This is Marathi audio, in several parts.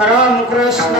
राम कृष्ण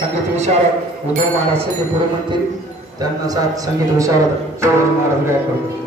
संगीत विशारद उद्धव महाराज से पूर्व मंत्री त्यांना साथ संगीत विशारद शिवाजी महाराज गायकवाड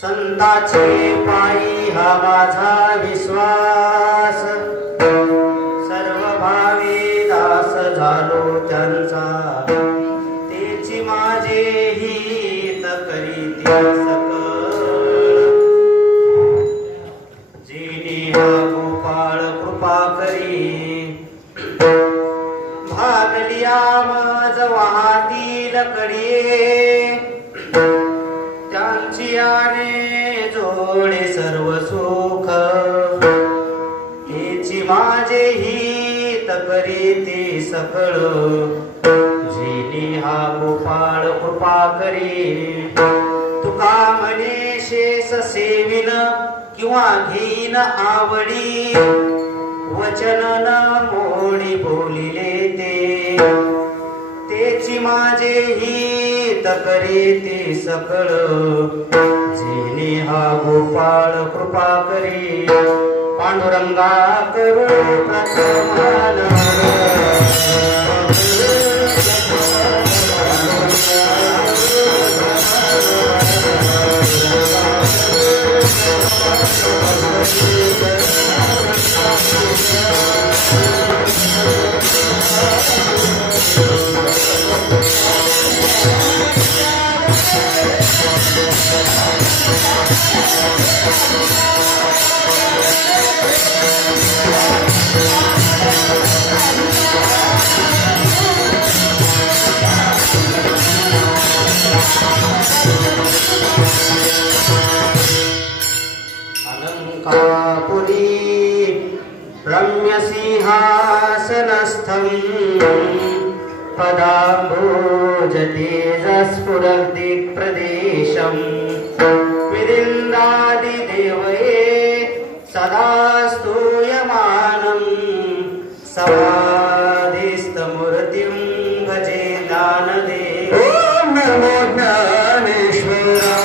संताचे पायी हा माझा विश्वास, सर्व भावी दास झालो त्यांचा, तेची माझे हित करीती सकळ, जेणे हा गोपाळ कृपा करी, भागलिया मज वाहतील कडे, त्यांची आने जोडे सर्व सुख, हेची माझे हित करीती सकळ, जेणे हा गोपाळ कृपा करी, तुका म्हणे शेष सेविन किंवा घेईन आवडी, वचन न मोडी बोलिले ते, तेची माझे हित करीती सकळ, जेणे हा गोपाळ कृपा करी, पांडुरंगा करू प्रथम पदाम्बोजतेजस्फुरदिक्प्रदेशं विदिन्दादिदेवये सदा स्तूयमानं समाधिस्थमूर्तिं भजे ज्ञानदेव। ॐ नमो ज्ञानेश्वराय।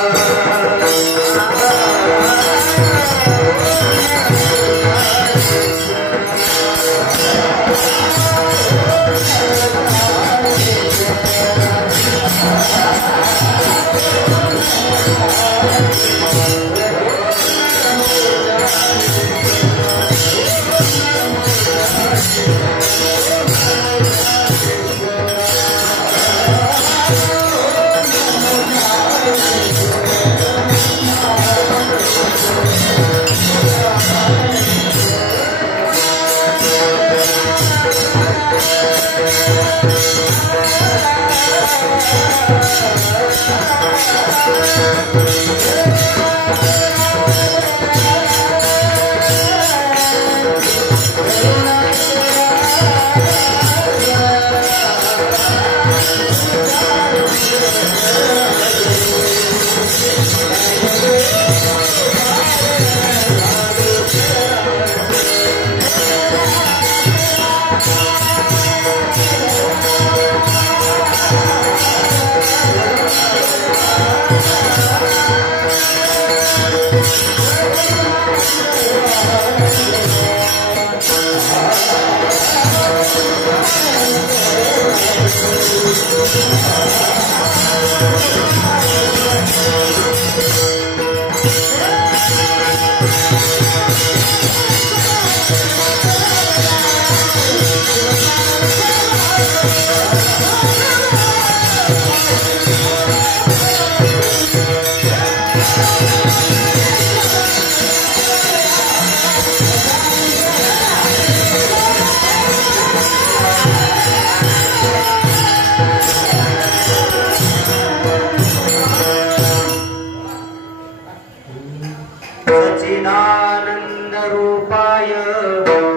सच्चिदानन्दरूपाय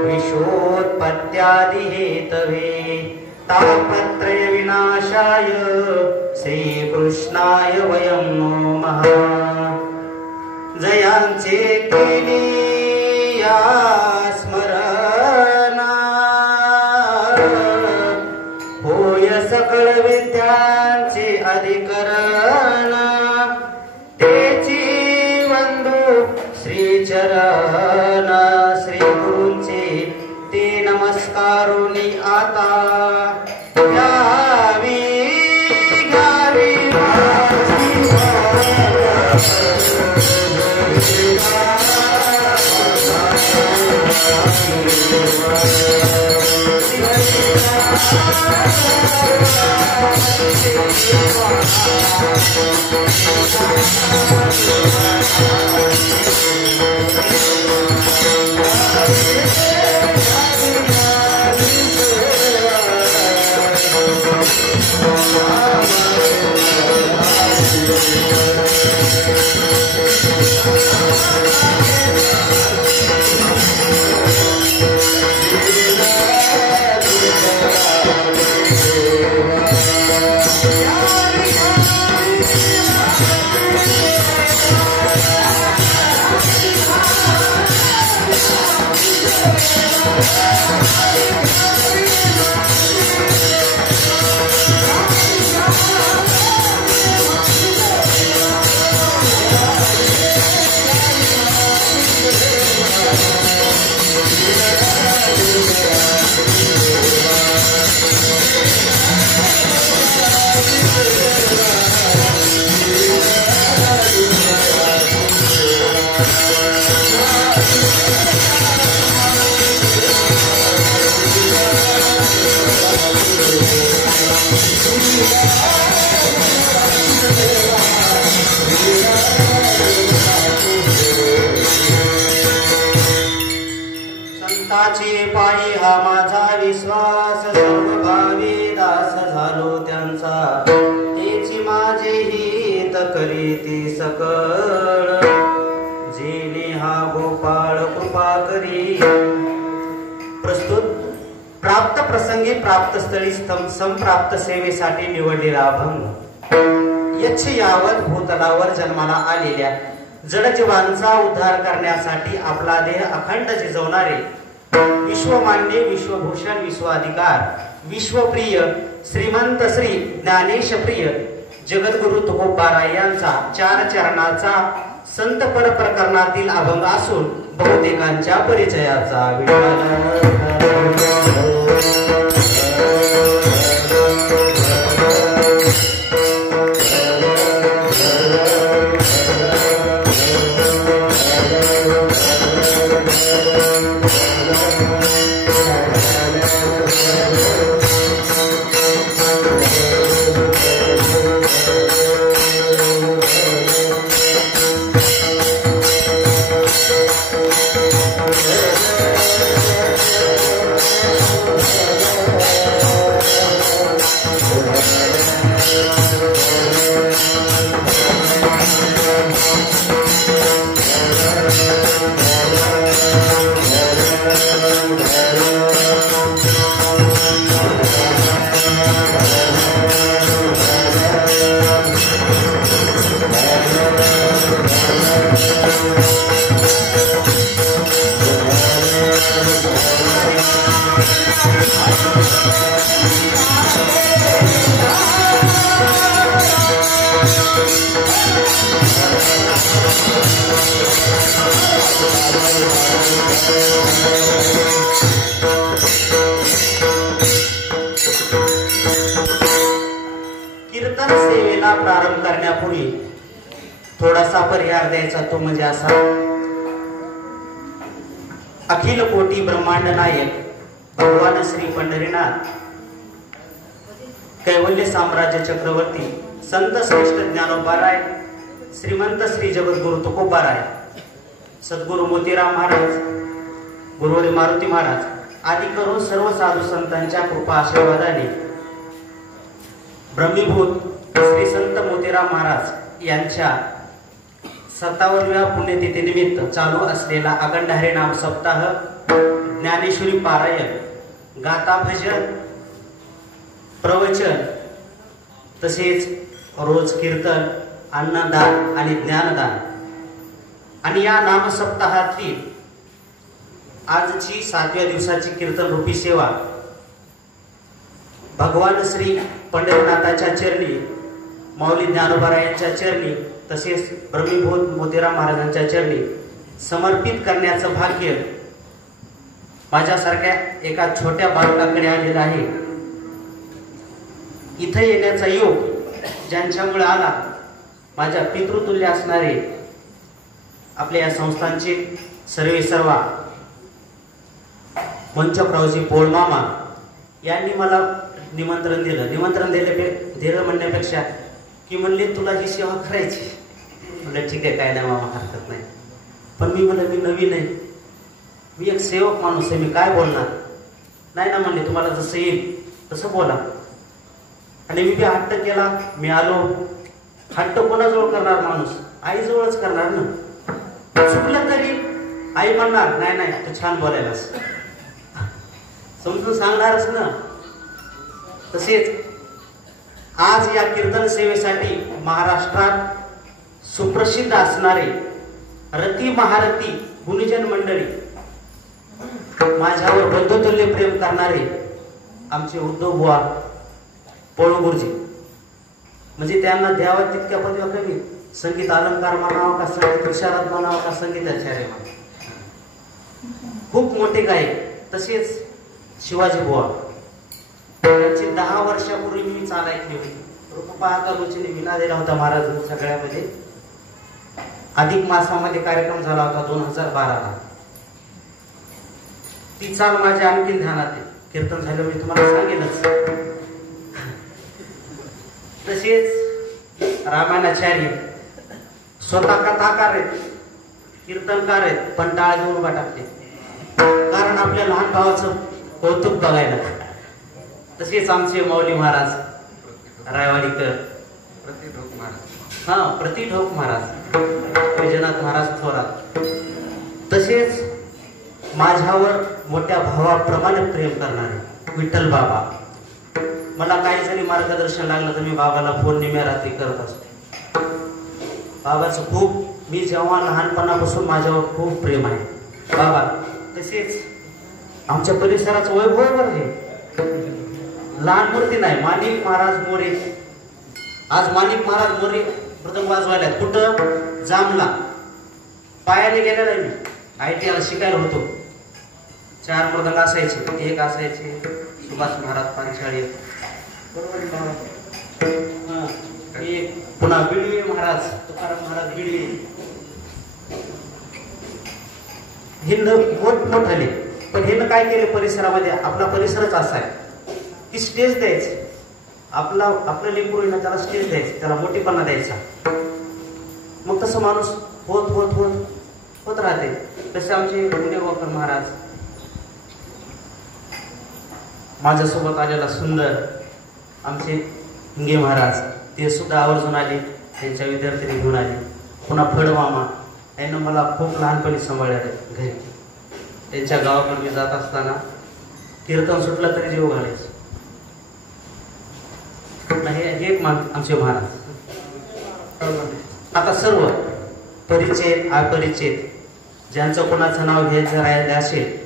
विश्वोत्पत्त्यादिहेतवे तापत्रयविनाशाय श्रीकृष्णाय वयं नमः। जयांचे केली या स्मरणा होय सकळ विद्यांचे अधिकरण तेची वंदू श्रीचरण श्री गुरूंचे ते नमस्कारुनी आता घ्यावी घ्यावी संताचे पायी हा माझा विश्वास सर्व भावी दास झालो त्यांचा तेची माझे हित करीती सकळ जेने हा गोपाळ कृपा करी प्रस्तुत प्राप्त प्रसंग प्रसंगी प्राप्त स्थळी संप्राप्त सेवेसाठी निवडलेला अभंग यच्छ यावत भूतलावर जन्माला आलेल्या जडजीवांचा उद्धार करण्यासाठी आपला देह अखंड झिजवणारे विश्वमान्य विश्वभूषण विश्वाधिकार विश्वप्रिय श्रीमंत श्री ज्ञानेश प्रिय जगद्गुरु तुकोबाराय यांचा 4 चरणाचा संत पर प्रकरणातील अभंग असून बहुतेकांच्या परिचयाचा कीर्तन सेवेला प्रारंभ करण्यापूर्वी थोडासा परिहार द्यायचा तो म्हणजे असा अखिल कोटी ब्रह्मांड नायक भगवान श्री पंढरीनाथ कैवल्य साम्राज्य चक्रवर्ती संत श्रेष्ठ ज्ञानोबाराय श्रीमंत श्री जगद्गुरु तुकोबाराय सद्गुरु मोतीराम महाराज गुरुवरी मारुती महाराज आदी करून सर्व साधू संतांच्या कृपा आशीर्वादाने ब्रह्मीभूत श्री संत मोतीराम महाराज यांच्या 57व्या पुण्यतिथी निमित्त चालू असलेला अखंड हरिनाम सप्ताह ज्ञानेश्वरी पारायण गाथा भजन प्रवचन तसेच रोज कीर्तन अन्नदान आणि ज्ञानदान आणि या नाम सप्ताहातील आजची 7व्या दिवसाची कीर्तन रूपी सेवा भगवान श्री पंढरीनाथाच्या चरणी माऊली ज्ञानोबाराय यांच्या चरणी तसेच ब्रह्मीभूत मोतीराम महाराजांच्या चरणी समर्पित करण्याचं भाग्य माझ्यासारख्या एका छोट्या बालकाकडे आलेलं आहे। इथे येण्याचा योग ज्यांच्यामुळे आला माझ्या पितृतुल्य असणारे आपल्या या संस्थांचे सर्वा मंचप्रावजी पोळमामा यांनी मला निमंत्रण दिलं म्हणण्यापेक्षा की म्हणले तुला ही सेवा करायची म्हणलं ठीक आहे काय नाही मामा हरकत नाही पण मी म्हणलं मी नवीन आहे मी एक सेवक माणूस आहे मी काय बोलणार नाही ना म्हणले तुम्हाला जसं येईल तसं बोला आणि मी हट्ट केला मी आलो हट्ट कोणाजवळ करणार माणूस आईजवळच करणार ना चुकलं तरी आई म्हणणार नाही नाही तू छान बोलायलास समजून सांगणारच ना। तसेच आज या कीर्तन सेवेसाठी महाराष्ट्रात सुप्रसिद्ध असणारे रती महारथी गुणीजन मंडळी माझ्यावर बंधुतुल्य प्रेम करणारे आमचे उद्धव बुवा पोळू गुरुजी म्हणजे त्यांना द्यावा तितक्या पदव्या कमी संगीत अलंकार म्हणावं का संगीत विशारद म्हणावं का संगीताचार्य खूप मोठे गायक। तसेच शिवाजी बुवा त्यांची 10 वर्षापूर्वी मी चाल ऐकली होती रूपपाहतालुचीने विना दिला होता महाराज सगळ्यामध्ये अधिक मासामध्ये कार्यक्रम झाला होता 2012ला ती चाल माझ्या आणखी ध्यानात आहे कीर्तन झालं मी तुम्हाला सांगेनच। तसेच रामायणाचार्य स्वतः कथाकार आहेत कीर्तनकार आहेत पण टाळ घेऊन उभा टाकते कारण आपल्या लहान भावाचं कौतुक बघायला। तसेच आमचे माऊली महाराज रायवाडीकर प्रतिढोक महाराज वैजनाथ महाराज थोरात तसेच माझ्यावर मोठ्या भावाप्रमाणे प्रेम करणारे विठ्ठल बाबा. मला काही जरी मार्गदर्शन लागलं तर मी बाबाला फोन निम्या रात्री करत असतो. बाबाचं खूप, मी जेव्हा लहानपणापासून माझ्यावर खूप प्रेम आहे. बाबा तसेच आमच्या परिसराचं वैभव बरं हे. लहान मूर्ती नाही, माणिक महाराज मोरे. आज माणिक महाराज मोरे प्रथम वाजवायला कुठं? जामला. पायाने गेलेला आहे मी. ITI शिकायला होतो. 4 मृदंग असायचे, 1 असायचे सुभाष महाराज पांचाळी, पुन्हा बिडवे महाराज, तुकाराम महाराज बिडवे. हे मोठमोठाले. पण हे काय केले परिसरामध्ये? आपला परिसरच असा आहे की स्टेज द्यायचं. आपलं लेकरू आहे ना, त्याला स्टेज द्यायचं, त्याला मोठेपणा द्यायचा. मग तसं माणूस होत होत होत होत राहते. तसे आमचे गुंडेगावकर महाराज, माझ्यासोबत आलेला सुंदर आमचे हिंगे महाराज, ते सुद्धा आवर्जून आले, त्यांच्या विद्यार्थ्यांनी घेऊन आले. पुन्हा फडमामा यांना मला खूप लहानपणी सांभाळले घरी. त्यांच्या गावाकडे मी जात असताना कीर्तन सुटलं तरी जीव घालायचं. हे आमचे महाराज. आता सर्व परिचित अपरिचित ज्यांचं कोणाचं नाव घ्यायचं राहिलं असेल,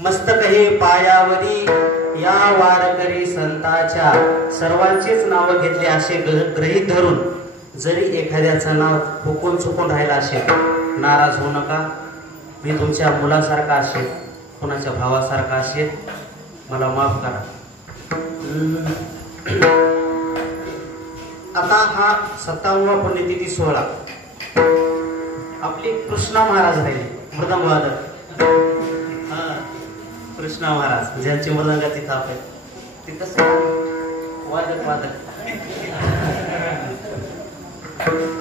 मस्तक हे पायावरी या वारकरी संतांच्या सर्वांचीच नावं घेतली असे गृहीत धरून, जरी एखाद्याचं नाव हुकून चुकून राहिलं असेल, नाराज होऊ नका. मी तुमच्या मुलासारखा असेल, कोणाच्या भावासारखा असेल, मला माफ करा. आता हा 57वा पुण्यतिथी सोहळा. आपले कृष्णा महाराज राहिले मृदंग वादक. कृष्णा महाराज ज्यांची मृदंगाची थाप आहे, ते कसं वादक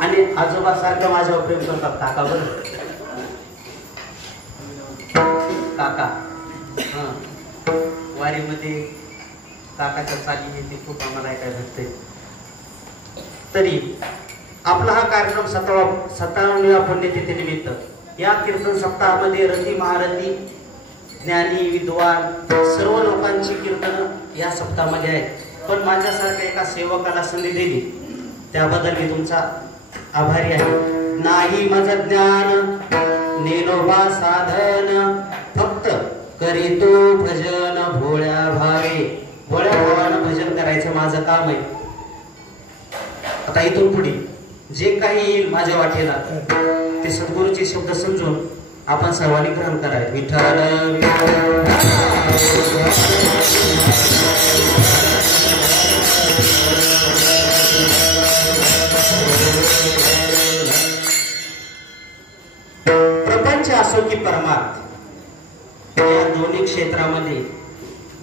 आणि आजोबा सारखं माझ्यावर प्रेम करतात. काका बरं, काका वारीमध्ये काकाच्या चाली हे ते खूप आम्हाला ऐकायला भेटते. तरी आपला हा कार्यक्रम 57व्या पुण्यतिथी निमित्त या कीर्तन सप्ताहामध्ये रती महारथी, ज्ञानी, विद्वान सर्व लोकांची कीर्तन या सप्ताहामध्ये आहेत. पण माझ्यासारख्या एका सेवकाला संधी दिली त्याबद्दल मी तुमचा आभारी आहे. नाही मज ज्ञान नेनोबा साधन, फक्त करीतो भजन भोळ्या भावे. भोळ्या भावानं भजन करायचं माझं काम आहे. आता इथून पुढे जे काही येईल माझ्या वाटेला ते सद्गुरूचे शब्द समजून आपण सर्वांनी ग्रहण करायचे. विठ्ठल प्रपंच असो की परमार्थ, या दोन्ही क्षेत्रामध्ये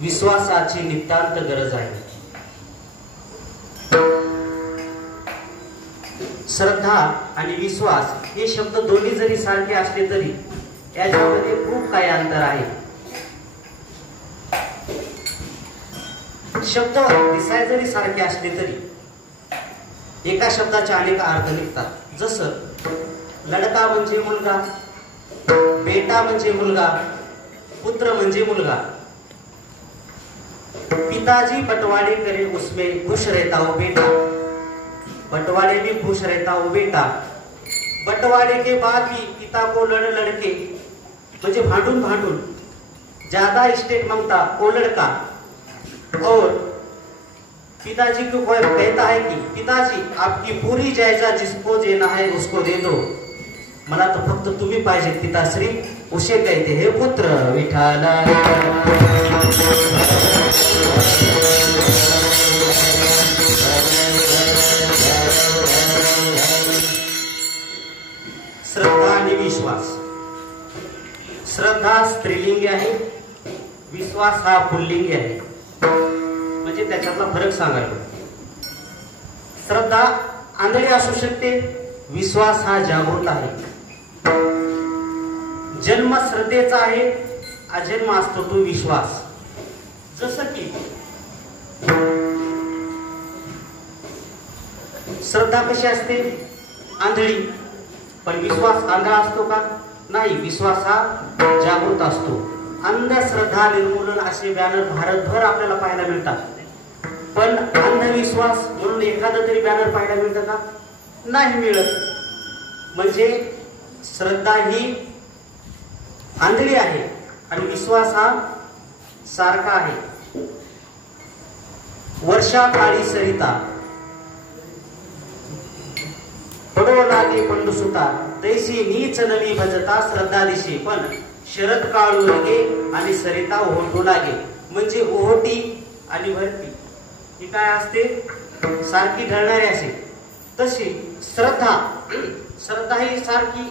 विश्वासाची नितांत गरज आहे. श्रद्धा आणि विश्वास हे शब्द दोन्ही जरी सारखे असले तरी याच्यामध्ये खूप काही अंतर आहे. शब्द दिसाय जरी सारखे असले तरी एका शब्दाचे अनेक अर्थ निघतात. जसं लडका म्हणजे मुलगा, बेटा म्हणजे मुलगा, पुत्र म्हणजे मुलगा. पिताजी बटवाड़े करे उसमें खुश रहता हो बेटा, बटवाड़े में खुश रहता हो बेटा. बटवाड़े के बाद भी पिता को लड़के म्हणजे भांडून भांडून ज्यादा स्टेट मांगता वो लड़का, और पिताजी को कोई कहता है कि पिताजी आपकी पूरी जायदाद जिसको देना है उसको दे दो, मला तो फक्त तुम्ही पाहिजे पिताश्री. उसे कहते हे पुत्र विठाला. श्रद्धा आणि विश्वास. श्रद्धा स्त्रीलिंगी आहे, विश्वास हा पुल्लिंगी आहे. म्हणजे त्याच्यातला फरक सांगायला. श्रद्धा आंधळी असू शकते, विश्वास हा जागृत आहे. जन्म श्रद्धेचा आहे, अजन्म असतो तो विश्वास. जसं की श्रद्धा कशी असते? आंधळी. पण विश्वास आंधळा असतो का? नाही, विश्वास हा जागृत असतो. अंधश्रद्धा निर्मूलन असे बॅनर भारतभर आपल्याला पाहायला मिळतात. पण अंधविश्वास म्हणून एखादा तरी बॅनर पाहायला मिळतं का? नाही मिळत. म्हणजे श्रद्धा ही आंधळी आहे आणि विश्वास हा सारखा आहे. वर्षा काळी सरिता पडो लागे पंडुसुता तैसी नीच नवी भजता श्रद्धा दिशी. पण शरद काळू लागे आणि सरिता ओहोटू लागे. म्हणजे ओहोटी आणि भरती ही काय असते? सारखी ढळणारी असे. तशी श्रद्धा ही सारखी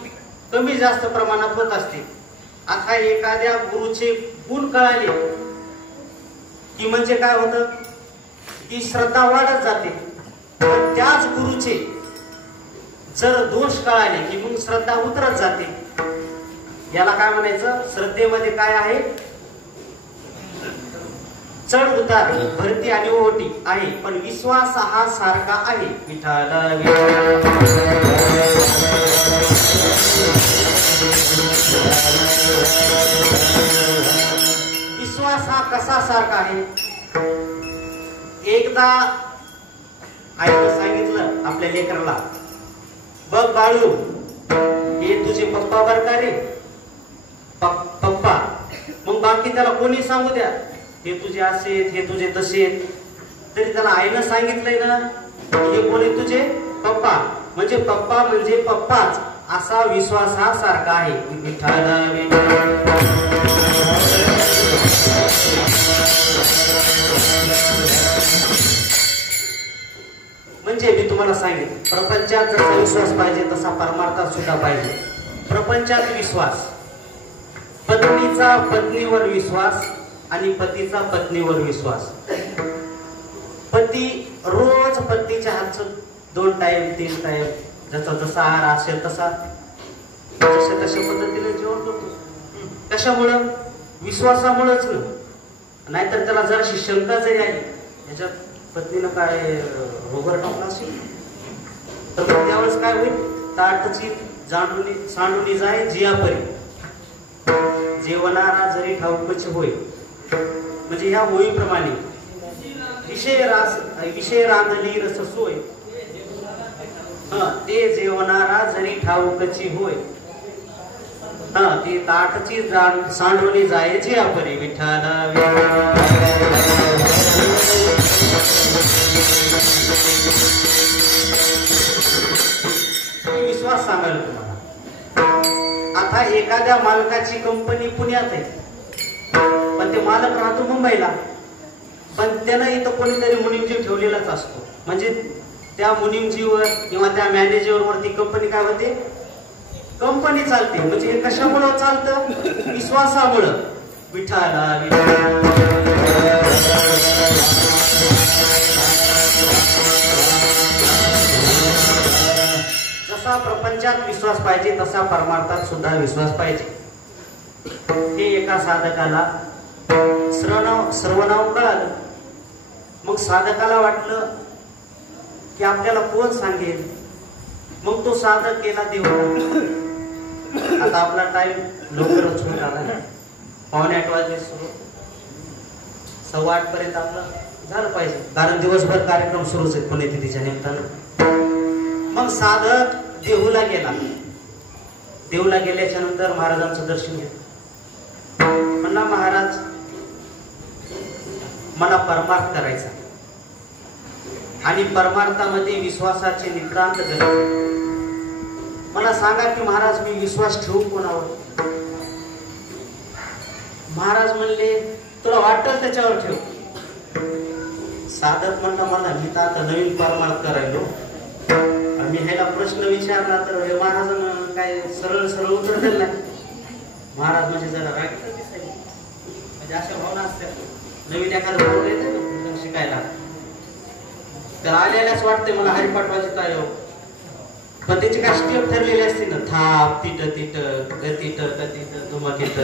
कमी जास्त प्रमाणात होत असते. आता एखाद्या गुरुचे गुण कळाले की म्हणजे काय होतं की श्रद्धा वाढत जाते. पण त्याच गुरुचे जर दोष कळाले की मग श्रद्धा उतरत जाते. याला काय म्हणायचं? श्रद्धेमध्ये काय आहे? चढ उतार, भरती आणि ओहोटी आहे. पण विश्वास हा सारखा आहे. विश्वास हा कसा सारखा आहे? एकदा आईनं सांगितलं आपल्या लेकराला, बघ बाळू, हे तुझे पप्पा बर का रे? पप्पा. मग बाकी त्याला कोणी सांगू द्या, हे तुझे असे हे तुझे तसे, तरी त्याला आईनं सांगितलंय ना हे कोणी तुझे पप्पा. म्हणजे पप्पा म्हणजे पप्पाच असा विश्वास हा सारखा आहे. म्हणजे मी तुम्हाला सांगितलं, प्रपंचात जसा विश्वास पाहिजे तसा परमार्थात सुद्धा पाहिजे. प्रपंचात विश्वास, पत्नीचा पत्नीवर विश्वास आणि पतीचा पत्नीवर विश्वास. पती रोज पत्नीच्या हातचं 2 टाइम 3 टाइम जसा जसा आहार असेल तसा तशा पद्धतीने जेवण करतो. कशामुळं? विश्वासामुळेच ना. नाहीतर त्याला जराशी शंका जरी आली, याच्यात पत्नीनं काय रोगर टाकला असेल तर मग त्यावेळेस काय होईल? ताटची सांडूनी जाय जियापरी, जेवणारा जरी ठाऊकच होय. म्हणजे ह्या होईप्रमाणे विषय रांधली रस सोय, ते जेवणारा जरी ठाऊकची होय. ती ताटची सांडवली जायची अपरी. विठ्ठला विश्वास सांगाल तुम्हाला. आता एखाद्या मालकाची कंपनी पुण्यात आहे, पण ते मालक राहतो मुंबईला. पण त्यानं इथं कोणीतरी मुनिमजीव ठेवलेलाच असतो. म्हणजे त्या मुनिमजीवर किंवा त्या मॅनेजरवर ती कंपनी काय होते? कंपनी चालते. म्हणजे हे कशामुळं चालतं? विश्वासामुळं. विठाला जसा प्रपंचात विश्वास पाहिजे तसा परमार्थात सुद्धा विश्वास पाहिजे. हे एका साधकाला सर्वनाम कळालं. मग साधकाला वाटलं की आपल्याला कोण सांगेल. मग तो साधक गेला देवळात. आता आपला टाइम लवकरच होत आला. 7:45 वाजले सुरू, 8:15 पर्यंत आपलं झालं पाहिजे, कारण दिवसभर कार्यक्रम सुरूच आहेत पुण्यतिथीच्या निमित्तानं. मग साधक देहूला गेला. देहूला गेल्याच्या नंतर महाराजांचं दर्शन घेतलं. म्हणला, महाराज मला परमार्थ करायचा आणि परमार्थामध्ये विश्वासाचे निक्रांत गरज. मला सांगा की महाराज मी विश्वास ठेवू कोणावर? महाराज म्हणले, तुला वाटल त्याच्यावर ठेव. साधक म्हणला, मला मी तर आता नवीन परमार्थ करायलो. मी ह्याला प्रश्न विचारला तर हे महाराजांना काय सरळ सरळ उत्तर दिलं नाही. महाराज म्हणजे जरा राग दिसायला, म्हणजे अशा भावना असतात. नवीन एखादं भाऊ येते ना शिकायला, तर आलेल्याच वाटते मला हरिपाठ काय हो. पण त्याची काय स्टेप ठरलेली असते ना, थाप तिट तिट गतीट गतीट धुमकिट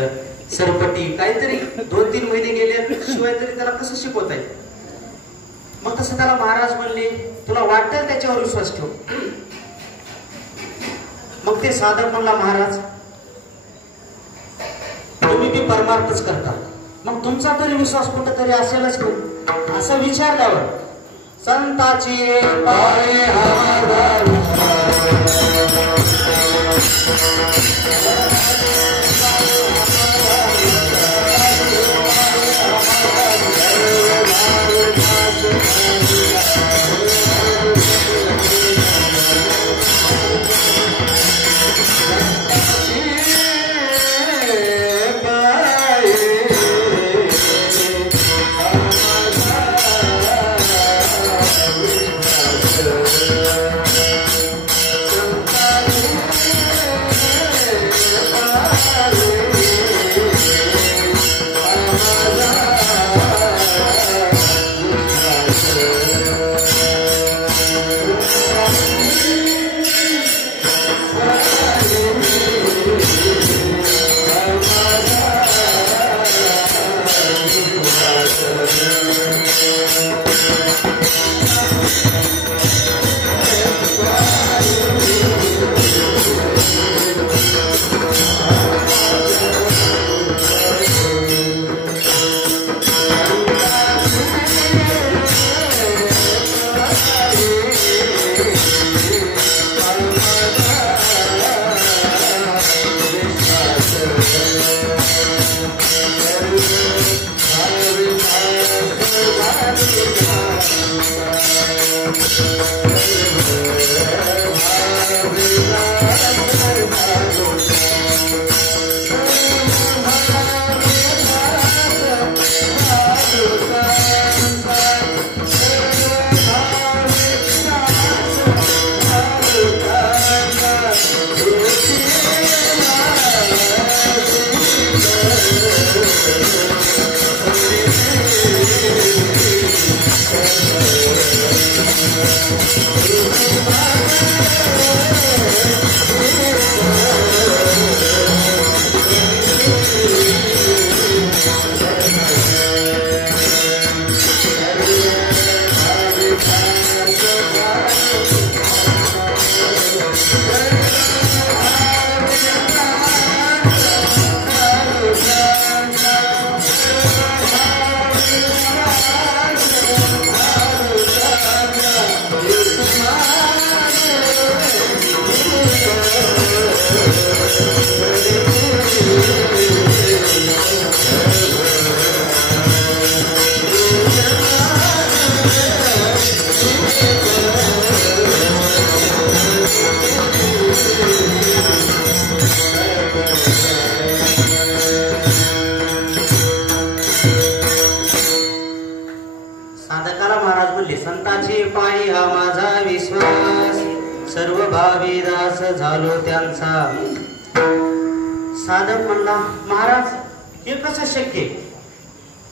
सरपटी, काहीतरी 2-3 महिने गेले शिवाय तरी त्याला कसं शिकवता येईल. मग तसं त्याला महाराज म्हणले, तुला वाटेल त्याच्यावर विश्वास ठेव. मग ते साधक म्हणला, महाराज तुम्ही परमार्थच करतात मग तुमचा तरी विश्वास कुठेतरी असेलच का असं विचारल्यावर संताची पायी साधकाला महाराज म्हणले संताची पायी हा माझा विश्वास सर्व भावी दास झालो त्यांचा साधक म्हणला महाराज हे कसं शक्य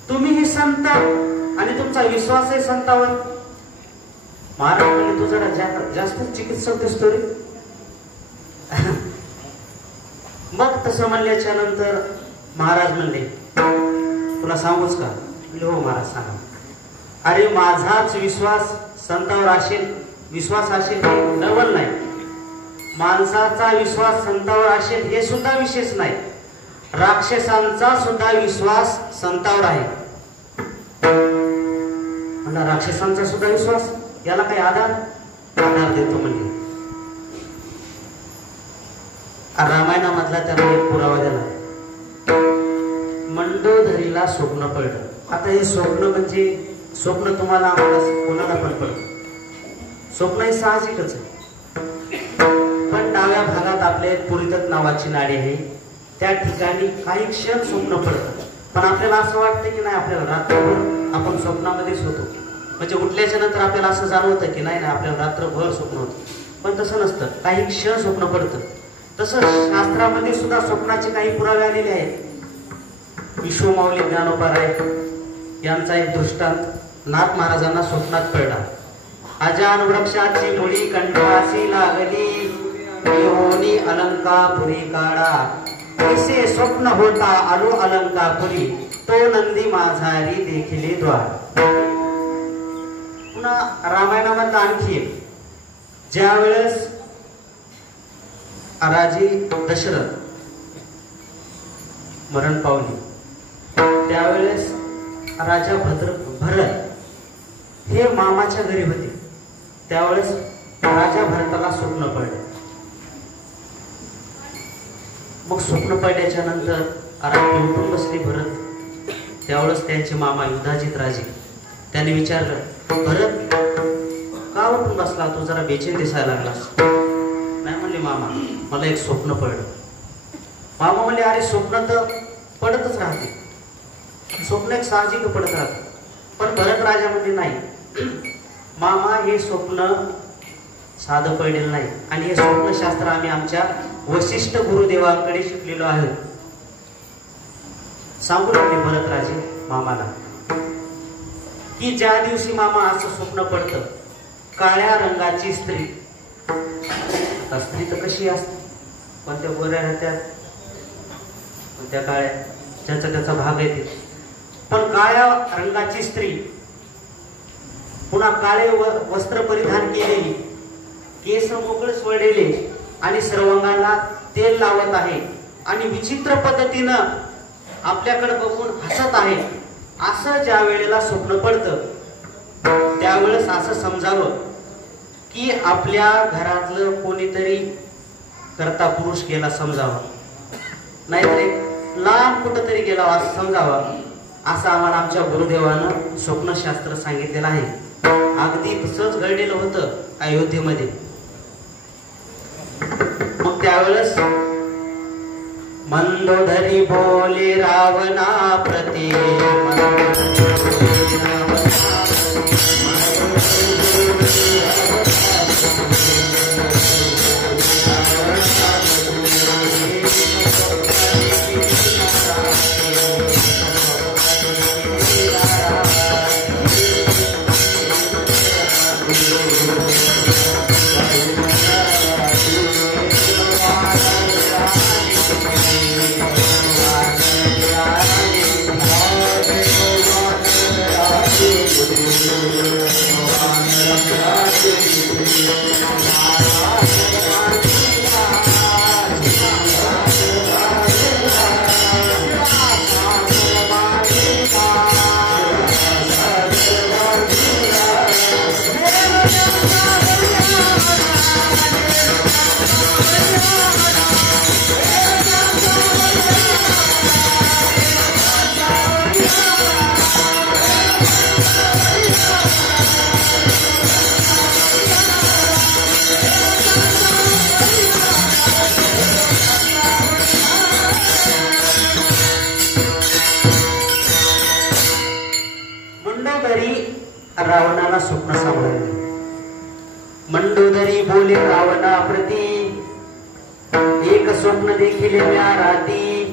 तुम्ही संत आणि तुमचा विश्वास आहे संतावर महाराज म्हणले तू जरा जास्त चिकित्सक दिसतो रे मग तसं म्हणल्याच्या नंतर महाराज म्हणले तुला सांगूच का हो महाराज सांगा अरे माझाच विश्वास संतावर असेल विश्वास असेल हे नवल नाही माणसाचा विश्वास संतावर असेल हे सुद्धा विशेष नाही राक्षसांचा सुद्धा विश्वास संतावर आहे म्हणला राक्षसांचा सुद्धा विश्वास याला काही आधार देतो म्हणजे रामायणामधला त्याला एक पुरावा दिला मंडोदरीला स्वप्न पडलं आता हे स्वप्न म्हणजे स्वप्न तुम्हाला आम्हाला कोणाला पण पडतं स्वप्न हे साहजिकच आहे पण डाव्या भागात आपल्या पुरीदत्त नावाची नाडी आहे त्या ठिकाणी काही क्षण स्वप्न पडतं पण आपल्याला असं वाटतं की नाही आपल्याला रात्रभर आपण स्वप्नामध्येच होतो म्हणजे उठल्याच्या नंतर आपल्याला असं जाणवतं की नाही आपल्याला रात्रभर स्वप्न होतं पण तसं नसतं काही क्षण स्वप्न पडतं तसं शास्त्रामध्ये सुद्धा स्वप्नाचे काही पुरावे आलेले आहेत विश्वमाऊली ज्ञानोबा यांचा एक दृष्टांत नाथ महाराजांना स्वप्नात पडला अजान वृक्षाची मुळी कंठासी लागली योनी अलंकापुरी काढा ऐसे स्वप्न होता आलो अलंकापुरी तो नंदी माझारी देखिले द्वार पुन्हा रामायणामधला आणखी ज्या वेळेस राजे दशरथ मरण पावली त्यावेळेस राजा भरत हे मामाच्या घरी होते. त्यावेळेस राजा भरताला स्वप्न पडले. मग स्वप्न पडल्याच्या नंतर रात्री उठून बसली भरत. त्यावेळेस त्यांचे मामा युधाजित राजे त्यांनी विचारलं, भरत का उठून बसला, तू जरा बेचैन दिसायला लागलास. नाही म्हणले, मामा मला एक स्वप्न पडलं. मामा म्हणले, अरे स्वप्न तर पडतच राहते, स्वप्न एक साहजिक पडत राहते. पण भरत राजा म्हणजे नाही, मामा हे स्वप्न साधं पडलेलं नाही. आणि हे स्वप्नशास्त्र आम्ही आमच्या वशिष्ठ गुरुदेवांकडे शिकलेलो आहे. सांगू लागले भरत राजे मामाला की ज्या दिवशी मामा असं स्वप्न पडतं, काळ्या रंगाची स्त्री, स्त्री तर कशी असते, पण त्या गोऱ्या राहत्यात, त्या काळ्या, ज्याचा त्याचा भाग आहे ते, पण काळ्या रंगाची स्त्री, पुन्हा काळे वस्त्र परिधान केलेली, केस मोकळे सोडलेले आणि सर्वांगाला तेल लावत आहे आणि विचित्र पद्धतीनं आपल्याकडे बघून हसत आहे, असं ज्या वेळेला स्वप्न पडतं त्यावेळेस असं समजावं की आपल्या घरातलं कोणीतरी करता पुरुष गेला समजावं, नाहीतर एक लांब कुठंतरी गेला असं समजावं. असं आम्हाला आमच्या गुरुदेवानं स्वप्नशास्त्र सांगितलेलं आहे. अगदी तसंच घडलेलं होतं अयोध्येमध्ये. मग त्यावेळेस मंदोदरी बोले रावणा प्रती, रावणाला स्वप्न सांभाळले. मंडोदरी बोले रावणा प्रती, एक स्वप्न देखील म्या राती,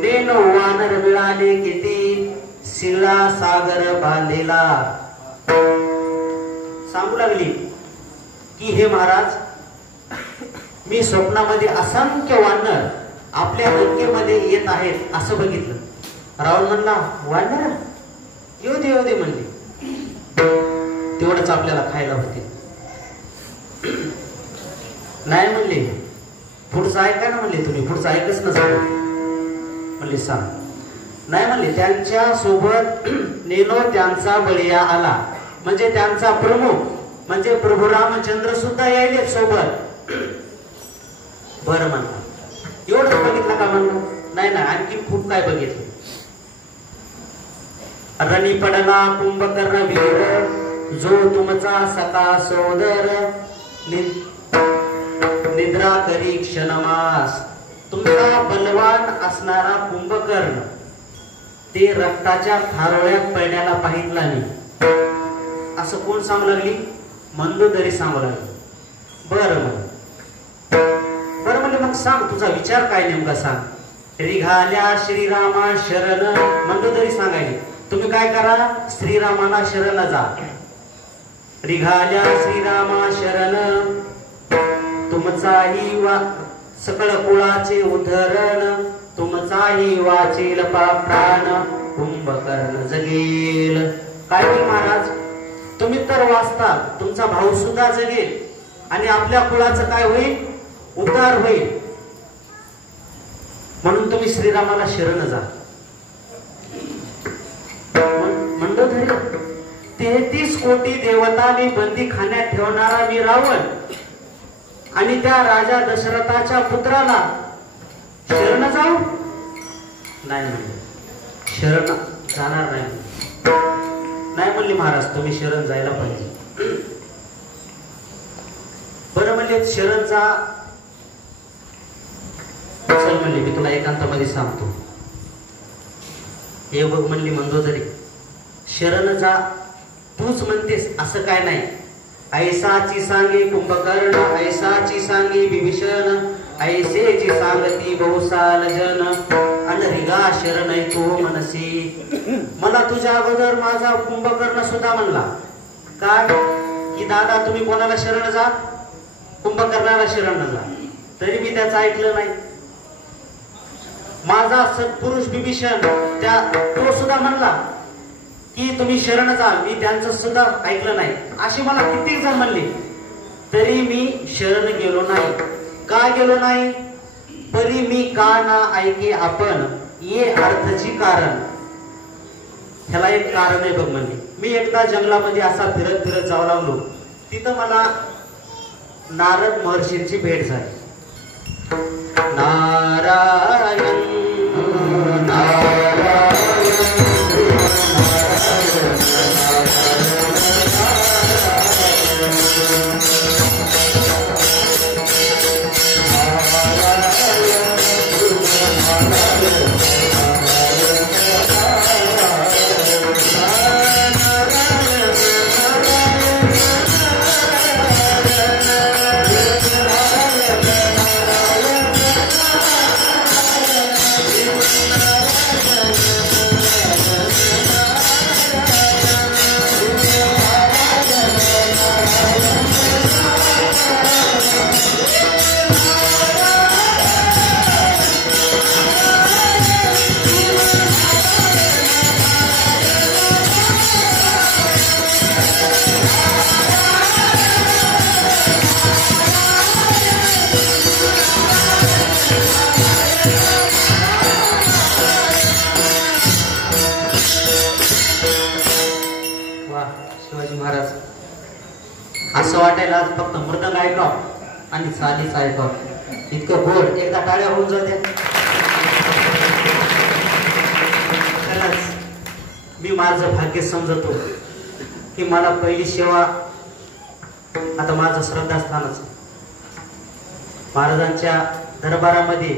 नेनो वानर मिळाले किती, शिला सागर बांधलेला. सांगू लागली की हे महाराज, मी स्वप्नामध्ये असंख्य वानर आपल्या लंकेमध्ये येत आहेत असं बघितलं. रावण म्हणला, वानर येऊ दे म्हणले, तेवढंच आपल्याला खायला होते. नाही म्हणले, पुढचं ऐका ना म्हणले, तुम्ही पुढचं ऐकच नसतं म्हणले, सांग. नाही म्हणले, त्यांच्या सोबत नेनो त्यांचा बळीया आला, म्हणजे त्यांचा प्रमुख म्हणजे प्रभू रामचंद्र सुद्धा यायले सोबत. बरं म्हणला, एवढंच बघितलं का म्हणलं? नाही ना, आणखी खूप काय बघितलं. रणी पडला कुंभकर्ण वीर, जो तुमचा सखा सोदर, निद्रा करी क्षणमास. तुमचा बलवान असणारा कुंभकर्ण ते रक्ताच्या थारोळ्यात पडण्याला पाहितला नाही. असं कोण सांगू लागली? मंदोदरी सांगू लागली. बरं म्हणले, मग सांग तुझा विचार काय नेमका सांग. रिघाल्या श्रीरामा शरण, मंदोदरी सांगायली, तुम्ही काय करा, श्रीरामाला शरण जा. रिघाल्या श्रीरामा शरण, तुमचाही सकळ कुळाचे उद्धरण, तुमचाही वाचेल प्राण, कुंभकर्ण जगेल. काय होईल महाराज, तुम्ही तर वाचता, तुमचा भाऊ सुद्धा जगेल आणि आपल्या कुळाचं काय होईल, उद्धार होईल. म्हणून तुम्ही श्रीरामाला शरण जा. मंदोदरी 33 कोटी देवतांनी बंदी खाण्यात ठेवणारा मी रावण आणि त्या राजा दशरथाच्या पुत्राला शरण जाऊ नाही म्हणले. शरण जाणार नाही म्हणले महाराज, तुम्ही शरण जायला पाहिजे. बरं म्हणले शरण जा. चल म्हणले मी तुला एकांतामध्ये सांगतो. हे बघ म्हणली मंदोदरी, शरण जा तूच म्हणतेस असं काय नाही. ऐसाची सांगे कुंभकर्ण, ऐसाची सांगे विभीषण, ऐसेची सांगती बहुसाल जन, अनरिगा शरण तू मनसी. मला तुझ्या अगोदर माझा कुंभकर्ण सुद्धा म्हणला काय की दादा तुम्ही कोणाला शरण जा, कुंभकर्णाला शरण जा. तरी मी त्याचं ऐकलं नाही. माझा सत्पुरुष विभीषण तो सुद्धा म्हणला की तुम्ही शरण जा, मी त्यांचं सुद्धा ऐकलं नाही. अशी मला कित्येक जण म्हणले, तरी मी शरण गेलो नाही. का गेलो नाही? परी मी का ना ऐके आपण ये अर्थची कारण. ह्याला एक कारण आहे बघ म्हणले. मी एकदा जंगलामध्ये असा फिरत फिरत जाऊ लागलो. तिथं मला नारद महर्षींची भेट झाली. नारायण असं वाटायला आज फक्त मृदंग ऐकाव आणि चालीच ऐकाव. इतकं गोड. एकदा टाळ्या होऊन जाऊ द्या. मी माझं भाग्य समजतो की मला पहिली सेवा आता माझं श्रद्धास्थानच महाराजांच्या दरबारामध्ये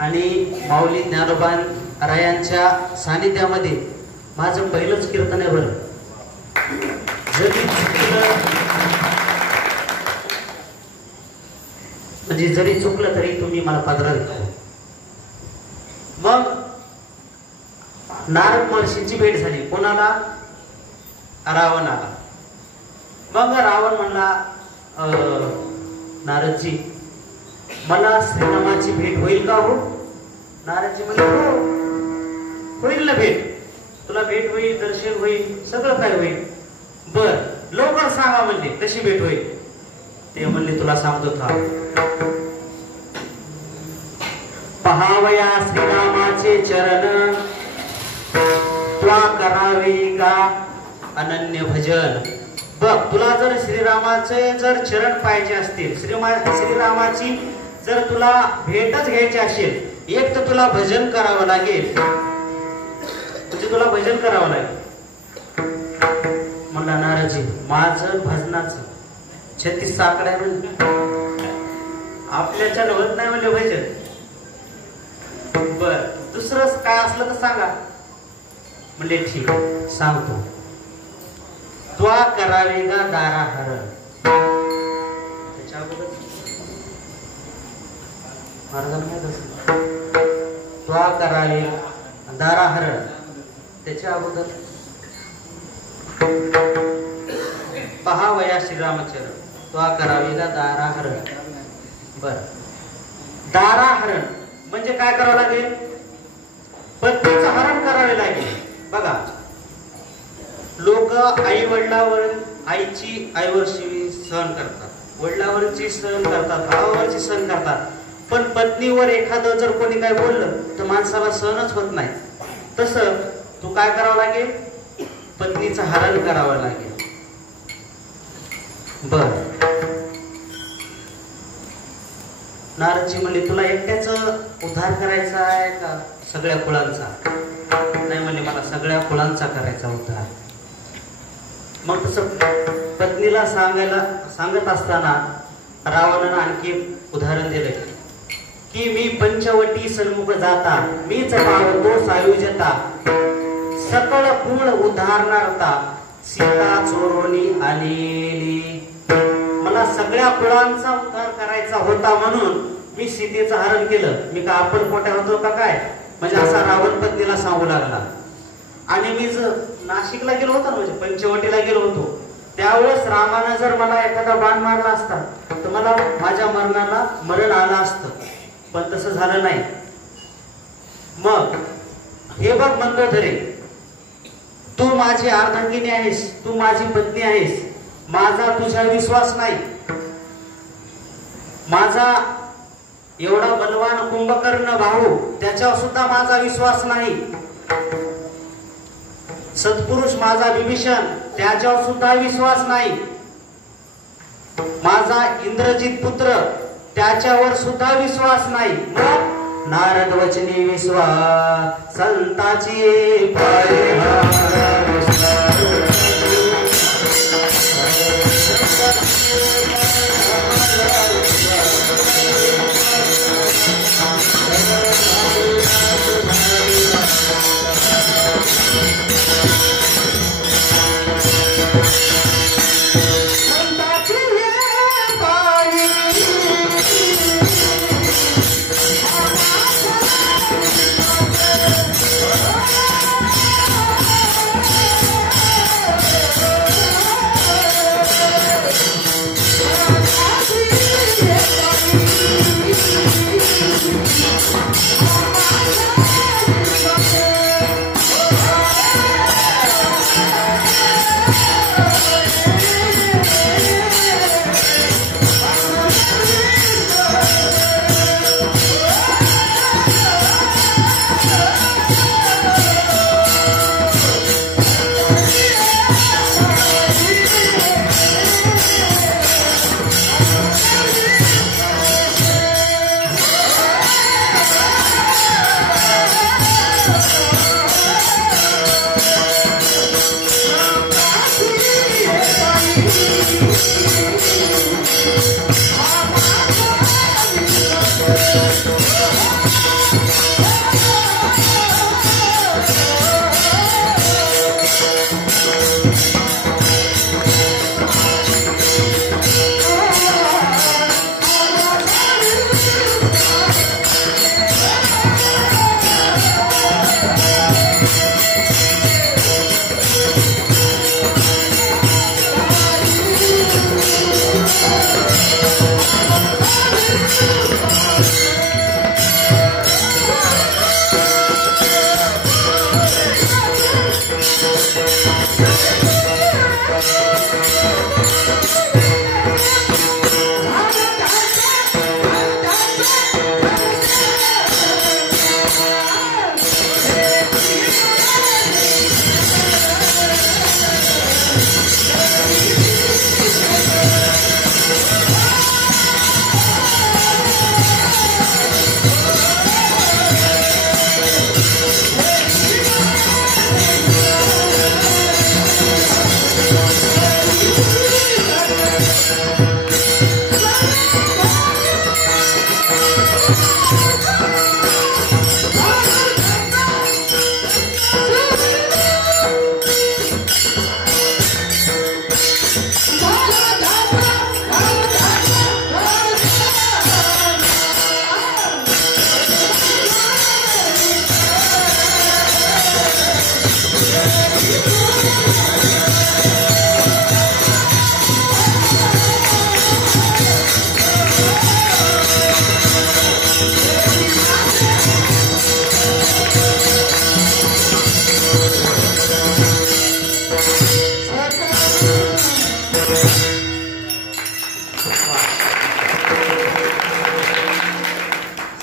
आणि माऊली ज्ञानोबा रायांच्या सानिध्यामध्ये माझं पहिलंच कीर्तन आहे. बरं म्हणजे जरी चुकलं तरी तुम्ही मला पदरात घ्या. मग नारद महर्षींची भेट झाली. कोणाला? रावणाला. मग रावण म्हणला नारदजी मला श्रीरामाची भेट होईल का हो? नारदजी म्हणले हो होईल ना भेट. तुला भेट होईल, दर्शन होईल, सगळं काय होईल. बर लवकर सांगा म्हणले कशी भेट होईल. ते म्हणले तुला सांगतो का. पहावया श्रीरामाचे चरण, त्वा करावे का अनन्य भजन. बघ तुला जर श्रीरामाचे जर चरण पाहिजे असतील, श्रीरामाची जर तुला भेटच घ्यायची असेल, एक तर तुला भजन करावं लागेल. म्हणजे तुला भजन करावं लागेल. म्हणला नाराजी माझं भजनाचं 36 साकडा आपल्याच्या होत नाही म्हणजे भजन. बर दुसरं काय असलं तर सांगा. म्हणजे ठीक सांगतो. त्वा करावे का दारा हरण. त्याच्या अगोदर त्वा करावे दारा हरण. त्याच्या अगोदर पहावया श्रीरामचरण त्वा करावे का दारा हरण. बर दारा हरण म्हणजे काय करावं लागेल? पत्नीचं हरण करावे लागेल. बघा लोक आई वडिलावर आईची आईवरची सहन करतात, वडिलावरची सहन करतात, भावावरची सहन करतात, पण पत्नीवर एखादं जर कोणी काय बोललं तर माणसाला सहनच होत नाही. तसं तू काय करावं लागेल? पत्नीचं हरण करावं लागेल. बर. नारदजी म्हणले तुला एकट्याच उद्धार करायचा आहे का सगळ्या कुळांचा? नाही म्हणले मला सगळ्या कुळांचा करायचा उद्धार. मग तसं पत्नीला सांगत असताना रावणानं आणखी उदाहरण दिलं की मी पंचवटी सन्मुख जाता, मीच पावतो सायुजता, सकळ कुळ उद्धारणार्था सीता चोरोनी आलेली. मला सगळ्या कुळांचा उद्धार करायचा होता म्हणून मी सीतेचं हरण केलं. मी का आपण पोट्या होतो का काय? म्हणजे असा रावण पत्नीला सांगू लागला. आणि मी जर नाशिकला गेलो होतो म्हणजे पंचवटीला गेलो होतो त्यावेळेस रामानं जर मला एखादा बाण मारला असता तर मला माझ्या मरणाला मरण आलं असतं, पण तसं झालं नाही. मग हे बघ मंदोदरी, तू माझी अर्धांगिनी आहेस, तू माझी पत्नी आहेस, माझा तुझा विश्वास नाही. माझा एवढा बलवान कुंभकर्ण भाऊ त्याच्यावर सुद्धा माझा विश्वास नाही. सत्पुरुष माझा विभीषण त्याच्यावर सुद्धा विश्वास नाही. माझा इंद्रजित पुत्र त्याच्यावर सुद्धा विश्वास नाही. मग नारद वचनी विश्वास संताची पाये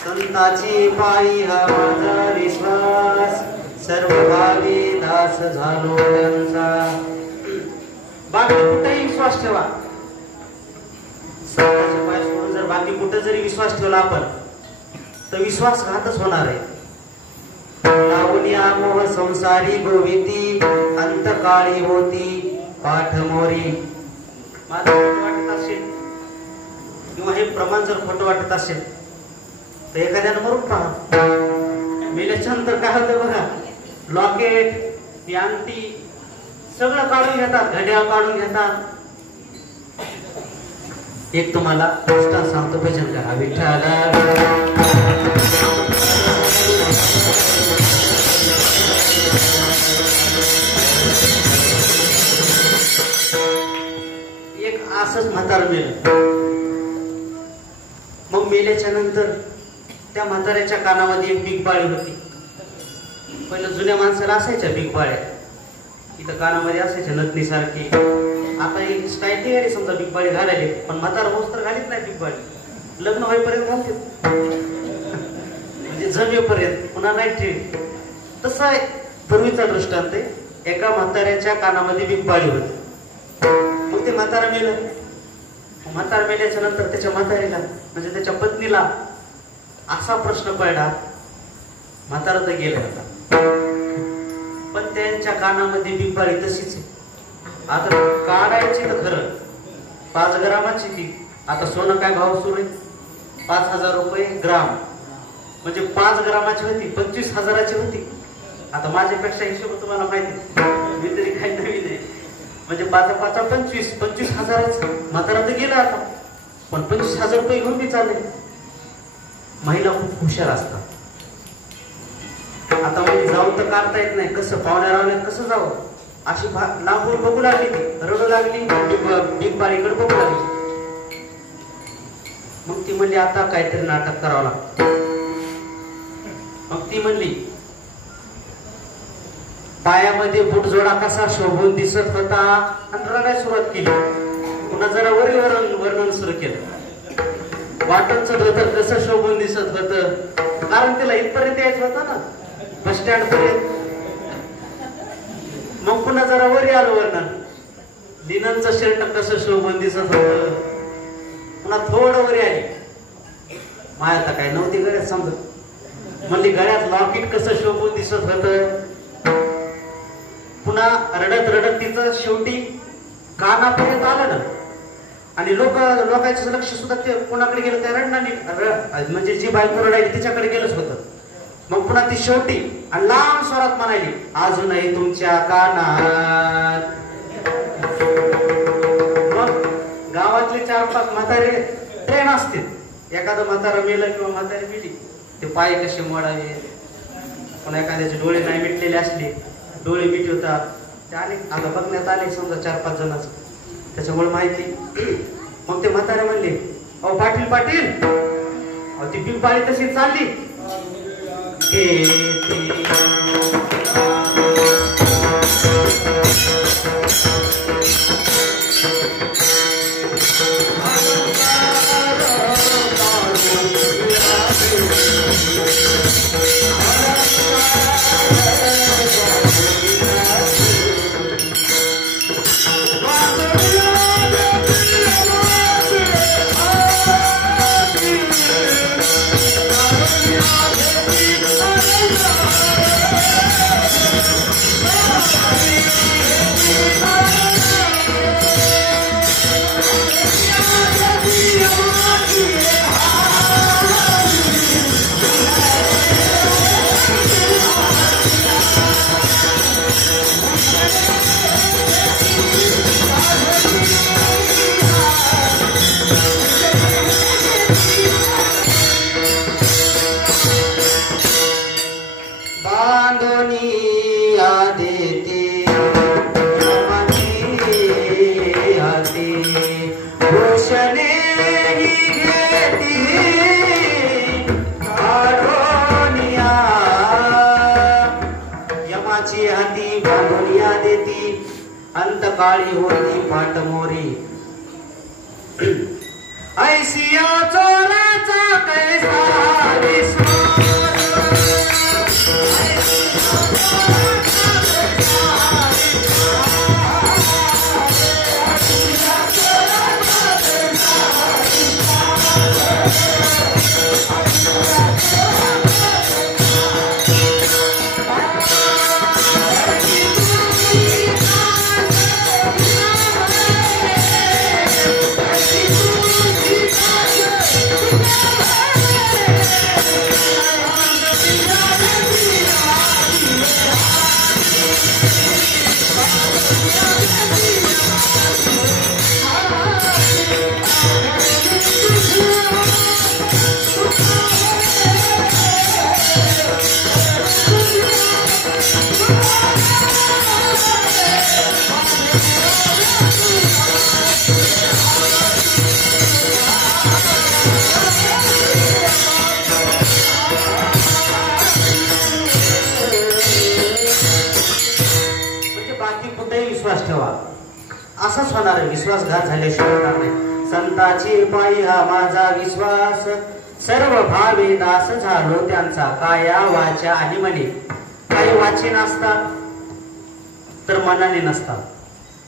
संताची पायी हा माझा विश्वास सर्व भावी दास झालो त्यांचा. बाकी कुठेही विश्वास ठेवा, स्वतःचे पाय सोडून जर बाकी कुठे जरी विश्वास ठेवला आपण तर विश्वासघातच होणार आहे. लावणी मोह संसारी गोविती अंतकाळी होती पाठमोरी. माझं खोटं वाटत असेल किंवा हे प्रमाण जर खोटं वाटत असेल तर एखाद्यानं मरून पहा. मेल्याच्यानंतर काय होतं बघा, लॉकेट अंगठी सगळं काढून घेतात, घड्याळ काढून घेतात. एक तुम्हाला दृष्टांत सांगतो, भजन करा विठ्ठला. एक असंच म्हातारं मेलं. मग मेल्याच्या नंतर त्या म्हाताऱ्याच्या कानामध्ये एक बिगबाळी होती. पहिलं जुन्या माणसाला असायच्या बिगबाळ्या, इथं कानामध्ये असायच्या नथनीसारखी. आता एक स्टाईल निघाली समजा बिगबाळी घालायली, पण म्हातारा मोस तर घालीत नाही बिगबाळी. लग्न होईपर्यंत घालते, म्हणजे जमेपर्यंत, पुन्हा नाही ठेवी. तसा आहे पूर्वीचा दृष्टांत आहे. एका म्हाताऱ्याच्या कानामध्ये बिगबाळी होती. मग ते म्हातारा मेलं. म्हातारा मेल्याच्या नंतर त्याच्या म्हातारीला म्हणजे त्याच्या पत्नीला असा प्रश्न पडला, म्हातारा तर गेला होता पण त्यांच्या कानामध्ये बिगबाळी तशीच आहे. आता काढायची तर खरं 5 ग्रामाची ती. आता सोनं काय भाव सुरू आहे, 5,000 रुपये ग्राम, म्हणजे 5 ग्रामाची होती 25,000ची होती. आता माझ्यापेक्षा हिशोब तुम्हाला माहिती, मी तरी काही नवीन आहे. म्हणजे 5 5 25 25,000 म्हातारा तर गेला आता, पण 25,000 रुपये घेऊन मी चालले. महिला खूप हुशार असतात. आता म्हणजे जाऊन तर काढता येत नाही, कसं पाहुण्या रावण्यात कसं जावं, अशी लांबून बघू लागली, ती रडू लागली, बिगबाळीकडे बघू लागली. मग ती म्हणली आता काहीतरी नाटक करावं लागतं. मग ती म्हणली पायामध्ये बुटजोडा कसा शोभून दिसत होता आणि रडायला सुरुवात केली. पुन्हा जरा वरील वर्णन सुरू केलं. वाटणचं धोतर कसं शोभून दिसत होतं, कारण तिला इथपर्यंत यायचं होतं ना, बस स्टँड पर्यंत. मग पुन्हा जरा वरी आलं वर्णन, लिननचं शर्ट कसं शोभून दिसत होतं. पुन्हा थोडं वरी आली, माया आता काय नव्हती गळ्यात समजत, म्हणली गळ्यात लॉकेट कसं शोभून दिसत होतं. पुन्हा रडत रडत तिचं शेवटी कानापर्यंत आलं ना, आणि लोकांचं लक्ष सुद्धा ते कोणाकडे गेलं, त्या रडणाने म्हणजे जी बायको रडायली तिच्याकडे गेलंच होतं. मग पुन्हा ती शेवटी आणि लांब स्वरात म्हणाली, अजूनही तुमच्या कानात. मग गावातले 4-5 म्हातारे ट्रेन असतील, एखादं म्हातारा मेलं किंवा म्हातारी मेली, ते पाय कसे मोडावे, पण एखाद्याचे डोळे नाही मिटलेले असले, डोळे मिटवतात ते आले. आता बघण्यात आले समजा 4-5 जणांचं, त्याच्यामुळे माहिती. मग ते म्हातारे म्हणले, अहो पाटील पाटील, अहो ती बिगबाळी तशी चालली. अंतकाळी होती पाठमोरी. ऐसिया चोराचा कैसा विश्वास, पूर्णच होणार आहे, विश्वासघात झाल्याशिवाय होणार नाही. संताची पायी हा माझा विश्वास, सर्व भावे दास झालो त्यांचा, काया वाचा आणि मने. काही वाचे नसतात तर मनाने नसतात,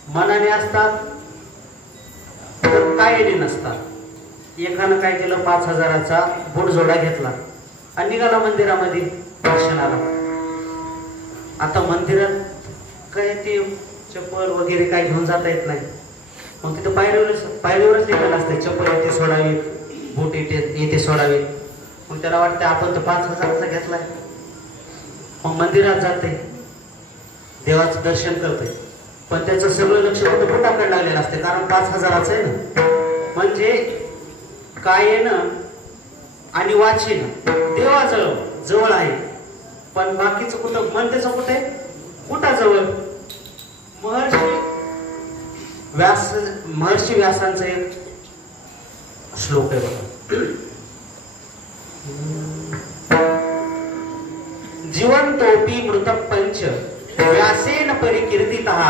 मनाने असतात तर कायाने नसतात. एकानं काय केलं, 5,000चा बुटजोडा घेतला आणि निघाला मंदिरामध्ये दर्शनाला. आता मंदिरात काय ते चप्पल वगैरे काय घेऊन जाता येत नाही, मग तिथं पायरीवरच निघाला असते. चप्पल येथे सोडावी, बूट येथे सोडावी. मग त्याला वाटतं आपण तर 5,000चा घेतलाय. मग मंदिरात जाते, देवाचं दर्शन करते, पण त्याचं सगळं लक्ष फक्त बुटाकडे लागलेलं असते, कारण 5,000चं आहे ना. म्हणजे कायेनं आणि वाचेनं देवाजवळ जवळ आहे, पण बाकीचं कुठं, मन त्याचं कुठे, कुठाजवळ. महर्षी व्यासांचा एक श्लोक आहे बघा. जीवंतोपी मृत पंच व्यासेन परिकीर्तितः,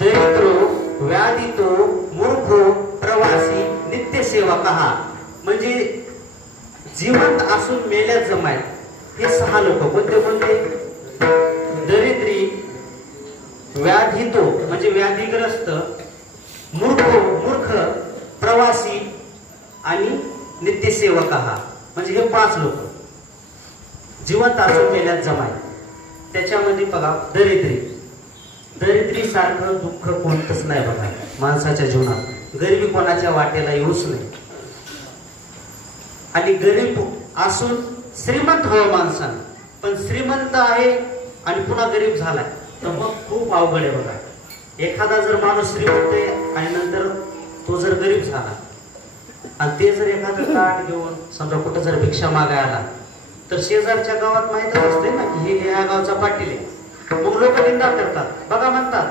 दरिद्रो व्याधितो मूर्खो प्रवासी नित्यसेवकः. म्हणजे जिवंत असून मेल्यात जमाय हे 6 लोक. कोणते कोणते? दरिद्री, व्याधितो म्हणजे व्याधीग्रस्त, मूर्ख, प्रवासी आणि नित्यसेवकः म्हणजे हे 5 लोक जिवंत असून मेल्यात जमाय. त्याच्यामध्ये बघा, दरिद्री सारखं दुःख कोणतंच नाही बघा माणसाच्या जीवनात. गरिबी कोणाच्या वाटेला येऊच नाही. आणि गरीब असून श्रीमंत हवं माणसानं, पण श्रीमंत आहे आणि पुन्हा गरीब झालाय तर मग खूप अवघड आहे बघा. एखादा जर माणूस श्रीमंत आहे आणि नंतर तो जर गरीब झाला आणि ते जर एखादं ताट घेऊन समजा कुठं जर भिक्षा मागायला आला, तर शेजारच्या गावात माहितच असते ना की हे या गावचा पाटील आहे. मग लोक निंदा करतात, बघा म्हणतात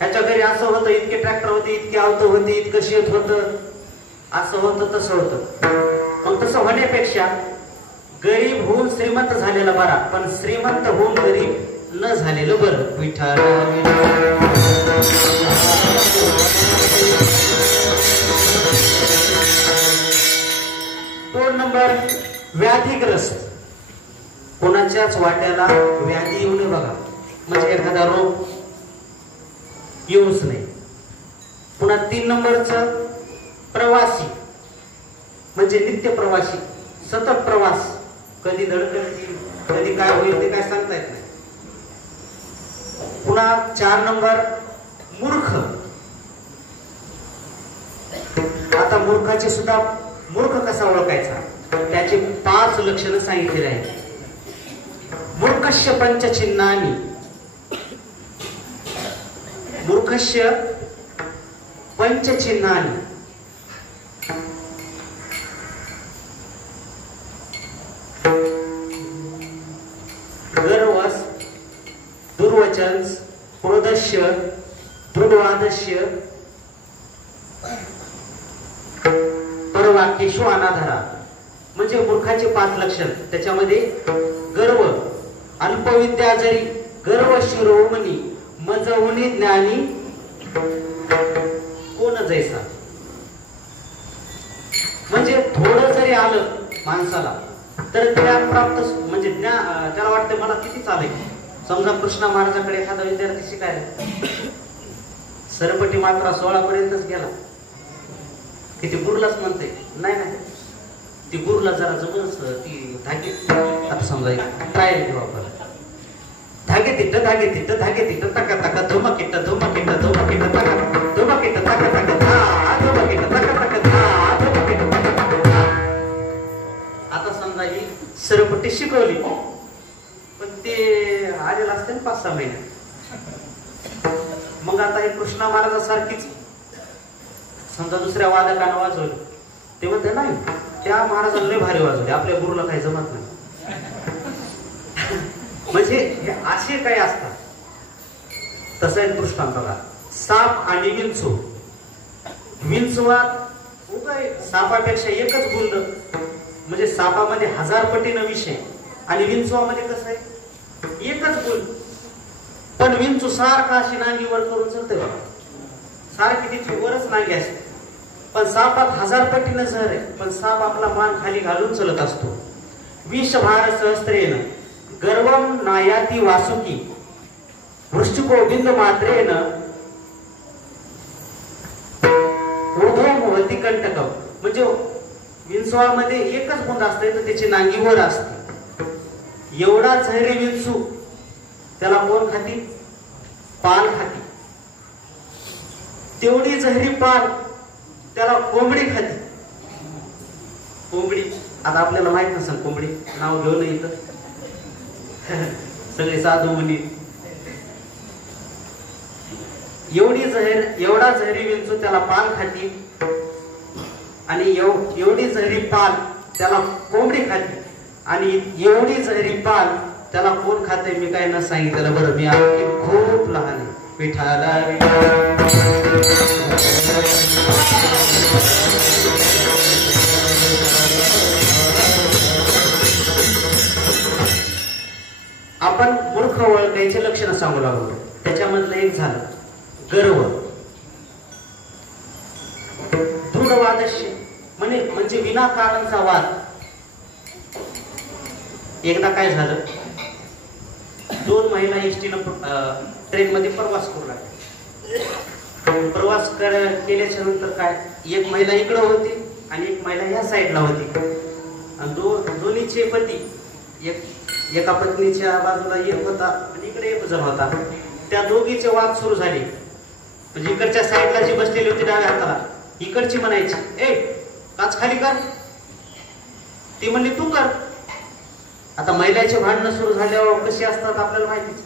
ह्याच्या घरी असं होतं, इतके ट्रॅक्टर होते, इतके अवतं होते, इतकं शेत होतं, असं होतं तसं होतं. मग तसं होण्यापेक्षा गरीब होऊन श्रीमंत झालेलं बरा, पण श्रीमंत होऊन गरीब न झालेलं बरं. विठ्ठल. 2 नंबर, व्याधीग्रस्त. कोणाच्याच वाट्याला व्याधी येऊ नये बघा, म्हणजे एखादा रोग येऊच नाही. पुन्हा 3 नंबरचं प्रवासी, म्हणजे नित्य प्रवासी, सतत प्रवास. कधी धडकन कधी काय होईल ते काय सांगता येत नाही. पुन्हा 4 नंबर, मूर्ख. आता मूर्खाचे सुद्धा, मूर्ख कसा ओळखायचा, त्याची 5 लक्षणं सांगितलेली आहेत. मूर्खस्य पंचचिन्हानी, मूर्खस्य पंचचिन्हानी. गर्वस, दुर्वचन, क्रोधस्य, दृढवादस्य, परवाक्येषु अनादरा. म्हणजे मूर्खाचे 5 लक्षण. त्याच्यामध्ये गर्व, अल्पविद्या जरी गर्व शिरोमणी, मजवणी ज्ञानी कोण जैसा. म्हणजे थोडं जरी आलं माणसाला तर ज्ञान प्राप्त, म्हणजे त्याला वाटतं मला किती चालेल. समजा कृष्णा महाराजांकडे एखादा विद्यार्थी शिकायला, सरपटी मात्रा 16 पर्यंतच गेला, किती गुरुलाच म्हणते नाही नाही, ती गुरुला जरा जमच ती धागे. आता समजा ट्रायल घेऊ आपण, धागे तिट्ट धागे तिट्ट धागे तिट्ट टाका टाका धुमकिट्ट धुमकिट्ट धुमकिट्ट टाका धुमकिट्ट टाका टाका धा धुमकिट्ट टाका टाका धा धुमकिट्ट टाका टाका धा. आता समजा ही सरपट्टी शिकवली, पण ते आलेलं असते 5-6 महिने. मग आता हे कृष्णा महाराजासारखीच समजा दुसऱ्या वादकानं वाजवली, ते म्हणते नाही त्या महाराजांना लय भारी वाजवली, आपल्या गुरुला काही जमत नाही. म्हणजे हे असे काही असतात. तसं आहे दृष्टांताला साप आणि विंचू. विंचवात उगाय सापापेक्षा एकच गुण, म्हणजे सापामध्ये 1000 पटीनं विषय आणि विंचवामध्ये कसं आहे एकच गुण. पण विंचू सारखा अशी नांगी वर करून चालते बघा, सारखी तिची वरच नांगी असते, पण सापात 1000 पटीनं जहर आहे, पण साप आपला मान खाली घालून चलत असतो. विष भार सहस्त्रेन गर्वम नायाती वासुकी वृश्चिको बिंद मात्रेन ऊर्ध्वम होती कंटकम. म्हणजे विंचवामध्ये एकच गुंड असते तर त्याची नांगी वर असते. एवढा झहरी विंचू त्याला कोण खाती? पाल खाती. तेवढी जहरी पाल त्याला कोंबडी खाती. कोंबडी आता आपल्याला माहित नसेल, कोंबडी नाव घेऊ नये इथं सगळे साधू मुनी. एवढा जहरी विंचू त्याला पाल खाती आणि एवढी जहरी पाल त्याला कोंबडी खाती आणि एवढी जहरी पाल त्याला कोण खाते मी काय न सांगितलं. बरं, मी आणखी खूप लहान आहे. विठाला आपण मूर्ख ओळखायचे लक्षण सांगू लागलो. त्याच्यामधलं एक झालं गर्व. दृढ वादस्य म्हणजे विनाकारणचा वाद. एकदा काय झालं, 2 महिला एसटीनं ट्रेन मध्ये प्रवास करू लागल्या. प्रवास केल्याच्या नंतर काय, एक महिला इकडं होती आणि एक महिला ह्या साईडला होती. आणि दोन्हीचे पती, एका पत्नीच्या बाजूला एक होता आणि इकडे एक जण होता. त्या दोघीचे वाद सुरू झाले. म्हणजे इकडच्या साईडला जी बसलेली होती डाव्या हाताला, इकडची म्हणायची ए काच खाली कर, ती म्हणली तू कर. आता महिलाचे भांडणं सुरू झाल्यावर कशी असतात आपल्याला माहितीच.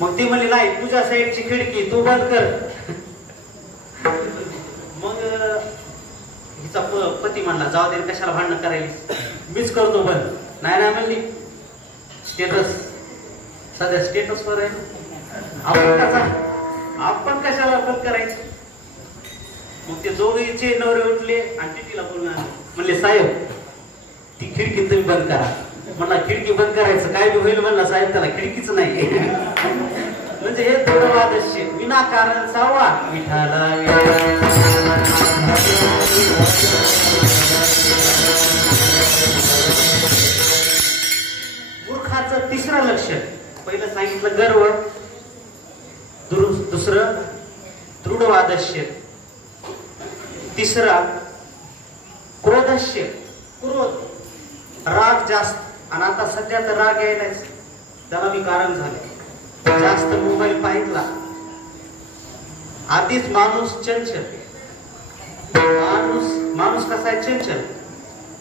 मग ती म्हणली नाही, तुझ्या साईडची खिडकी तू बंद कर. मग हिचा पती म्हणला जाऊ दे, कशाला भांडणं करायची, मीच करतो बंद. नाही म्हणली, स्टेटस सध्या स्टेटसवर आहे, आपण कशाला बंद करायचं. मग ते दोघीचे नवरे उठले आणि टीटीला बोलून म्हणले साहेब ती खिडकी तुम्ही बंद करा. म्हणला खिडकी बंद करायचं काय बी होईल. म्हणला साहेब त्याला खिडकीच नाही. म्हणजे हे थोडं वादस्य विनाकारणचा वाद. विठाला मूर्खाचं तिसरं लक्षण, पहिलं सांगितलं गर्व, दुसरं दृढ वादस्य, तिसरा क्रोधस्य, क्रोध, राग जास्त. आणि आता सध्या तर राग यायलाच, त्याला बी कारण झाले. जास्त मोबाईल पाहितला. आधीच माणूस चंचल, माणूस कसा आहे चंचल.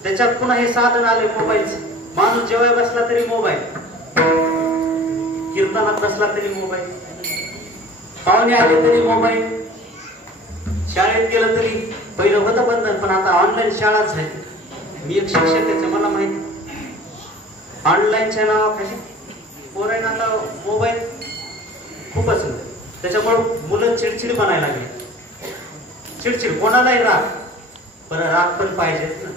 त्याच्यात पुन्हा हे साधन आले मोबाईलचे. माणूस जेव्हा बसला तरी मोबाईल, कीर्तनात बसला तरी मोबाईल, पाहुणे आले तरी मोबाईल, शाळेत गेलं तरी. पहिलं होतं बंधन, पण आता ऑनलाईन शाळाच आहे. मी एक शिक्षक त्याचं मला माहिती. ऑनलाईनच्या नावाखाली पोरांना आता मोबाईल खूपच. त्याच्यामुळे मुलं चिडचिड बनायला लागली. चिडचिड कोणालाही राग, पण राग पण पाहिजेत ना.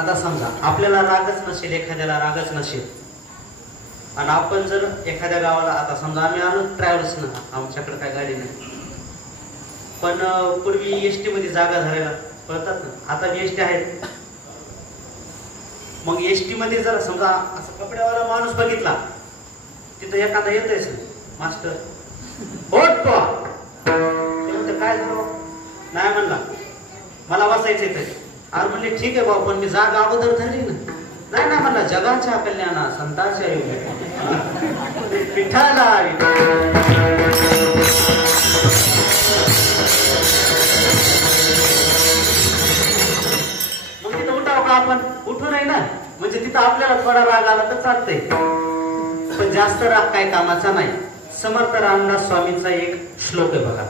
आता समजा आपल्याला रागच नसेल, एखाद्याला रागच नसेल, आणि आपण जर एखाद्या गावाला, आता समजा आम्ही आलो ट्रॅव्हल्स ना, आमच्याकडे काय गाडी नाही, पण पूर्वी एसटी मध्ये जागा धरायला पळतात ना, आता एसटी आहेत. मग एसटी मध्ये जर समजा असं कपड्यावाला माणूस बघितला, तिथं एखादा येतोय मास्टर काय झालं, नाही म्हणला मला बसायचंय तरी. अरे म्हणले ठीक आहे बाबा, पण मी जागा अगोदर धरली ना. नाही ना म्हणला, जगाच्या कल्याणा संतांच्या पिठाला. मग तिथं उठाव का आपण, उठू नाही ना. म्हणजे तिथं आपल्याला थोडा राग आला तर चालतंय, पण जास्त राग काय कामाचा नाही. समर्थ रामदास स्वामींचा एक श्लोक आहे बघा.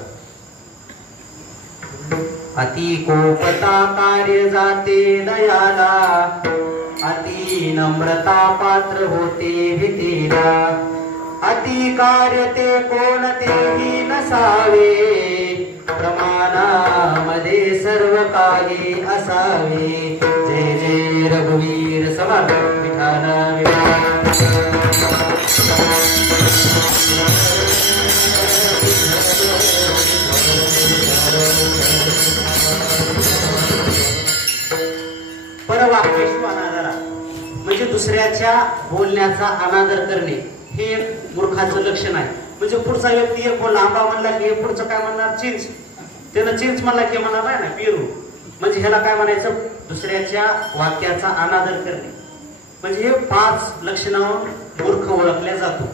अति कोपता कार्य जाते दयाला, अति नम्रता पात्र होते भीतीला. अति कार्य ते कोणतेही नसावे, प्रमाणामध्ये सर्व काही असावे. जय जय रघुवीर समर्थ विठाला. दुसऱ्याच्या बोलण्याचा अनादर करणे हे एक मूर्खाचं लक्षण आहे. म्हणजे पुढचा व्यक्ती एक बोलला, आंबा म्हणला की पुढचं काय म्हणणार, चिंच. त्यानं चिंच म्हणला की म्हणणार नाही ना पेरू. म्हणजे ह्याला काय म्हणायचं, दुसऱ्याच्या वाक्याचा अनादर करणे. म्हणजे हे 5 लक्षणावर मूर्ख ओळखल्या जातो.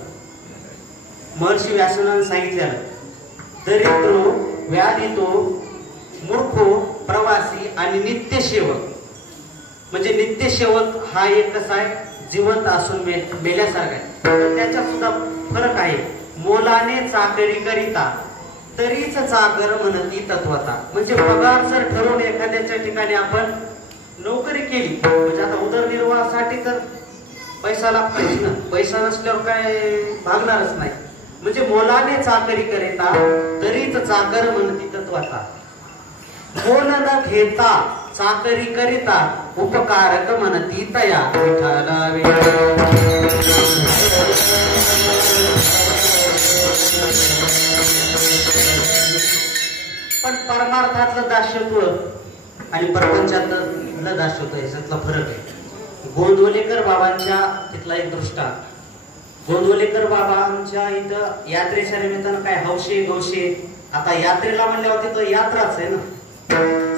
महर्षी व्यासानं सांगितलेलं, दरिद्रो, व्याधितो, मूर्खो, प्रवासी आणि नित्यसेवक. म्हणजे नित्यसेवक हा एक कसा आहे, जिवंत असून मेल्यासारखा आहे. पण त्याच्यात सुद्धा फरक आहे. मोलाने चाकरी करिता तरीच चाकर म्हणती तत्वता. म्हणजे पगार जर ठरवून एखाद्याच्या ठिकाणी आपण नोकरी केली, म्हणजे आता उदरनिर्वाहासाठी तर पैसा लागतोय ना, पैसा नसल्यावर काय भागणारच नाही. म्हणजे मोलाने चाकरी करिता तरीच चाकर म्हणती तत्वता. मोल न घेता चाकरी करिता उपकारक म्हणती तया. विठ्ठला पण परमार्थातलं दास्यत्व आणि प्रपंचातलं दास्यत्व याच्यातला फरक आहे. गोंदवलेकर बाबांच्या तिथला एक दृष्टांत. गोंदवलेकर बाबांच्या इथं यात्रेच्या निमित्तानं काय हौशे गौशे. आता यात्रेला म्हणल्यावर तिथं यात्राच आहे ना,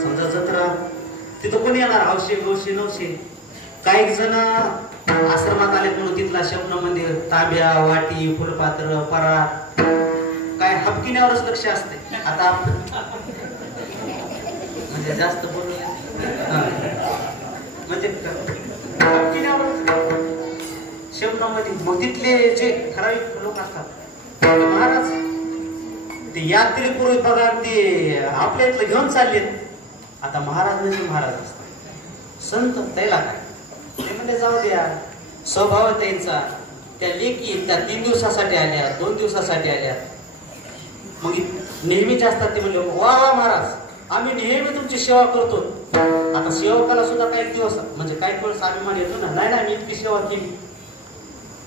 समजा जत्रा, तिथं कोणी येणार, हौशे गौशे नवशे. काही जण आश्रमात आले म्हणून तिथला शब्न मंदिर, तांब्या, वाटी, फुलपात्र, परात, काय हपकिण्यावरच लक्ष असते. आता म्हणजे जास्त बोलूया म्हणजे हपकिण्यावर शब्दामध्ये. मग तिथले जे ठराविक लोक असतात महाराज, ते यात्रेपूर्वी बघा ते आपल्या इथलं घेऊन चाललेत. आता महाराज म्हणजे महाराज असतात, संत त्याला काय ते म्हणजे जाऊ द्या, स्वभाव त्यांचा. त्या लेकी त्या 3 दिवसासाठी आल्या, 2 दिवसासाठी आल्या. मग नेहमीच असतात ते म्हणले, वा वा महाराज, आम्ही नेहमी तुमची सेवा करतो. आता सेवकाला सुद्धा काही दिवस म्हणजे काही वेळेस अभिमान येतो ना, नाही ना मी इतकी सेवा केली,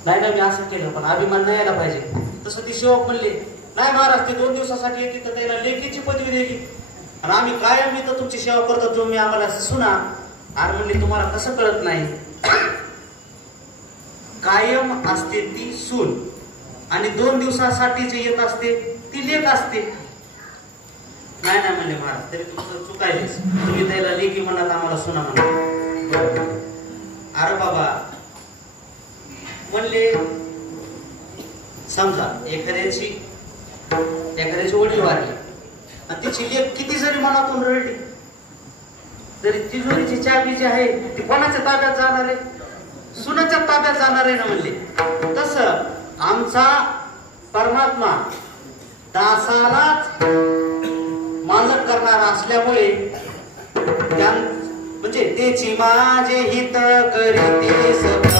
नाही ना मी असं केलं, पण अभिमान नाही यायला पाहिजे. तसं ती सेवक म्हणले, नाही महाराज ते 2 दिवसासाठी येते, तर त्याला लेखीची पदवी दिली आणि आम्ही कायम इथं तुमची सेवा करतो, तुम्ही आम्हाला सुना. आणि म्हणले तुम्हाला कसं कळत नाही, कायम असते ती सून आणि 2 दिवसासाठी जे येत असते ती लेख असते. नाही ना म्हणले महाराज, तरी तुमचं चुकायलेच, तुम्ही त्याला लेखी म्हणत आम्हाला सुना म्हणा. अरे बाबा म्हणले, समजा एखाद्याची वडील वारली आणि तिची लेख किती जरी मनातून रडली तरी तिजोरीची चाबी जी आहे ती कोणाच्या ताब्यात जाणार आहे, सुनाच्या ताब्यात जाणार आहे ना म्हणले. तसं आमचा परमात्मा दासालाच मालक करणार असल्यामुळे म्हणजे तेची माझे हित करीते सकल.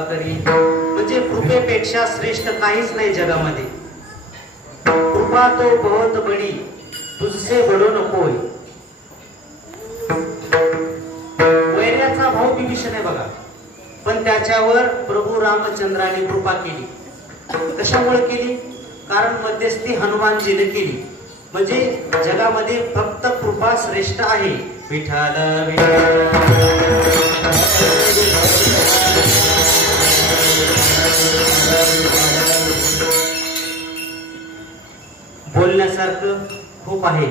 सेवा करी. म्हणजे कृपेपेक्षा श्रेष्ठ काहीच नाही जगामध्ये. कृपा तो बहुत बडी तुझसे बडो नकोय. वैर्याचा भाव विभीषण आहे बघा, पण त्याच्यावर प्रभू रामचंद्राने कृपा केली. कशामुळे केली? कारण मध्यस्थी हनुमानजीने केली. म्हणजे जगामध्ये फक्त कृपा श्रेष्ठ आहे. विठ्ठल बोलण्यासारखं खूप आहे,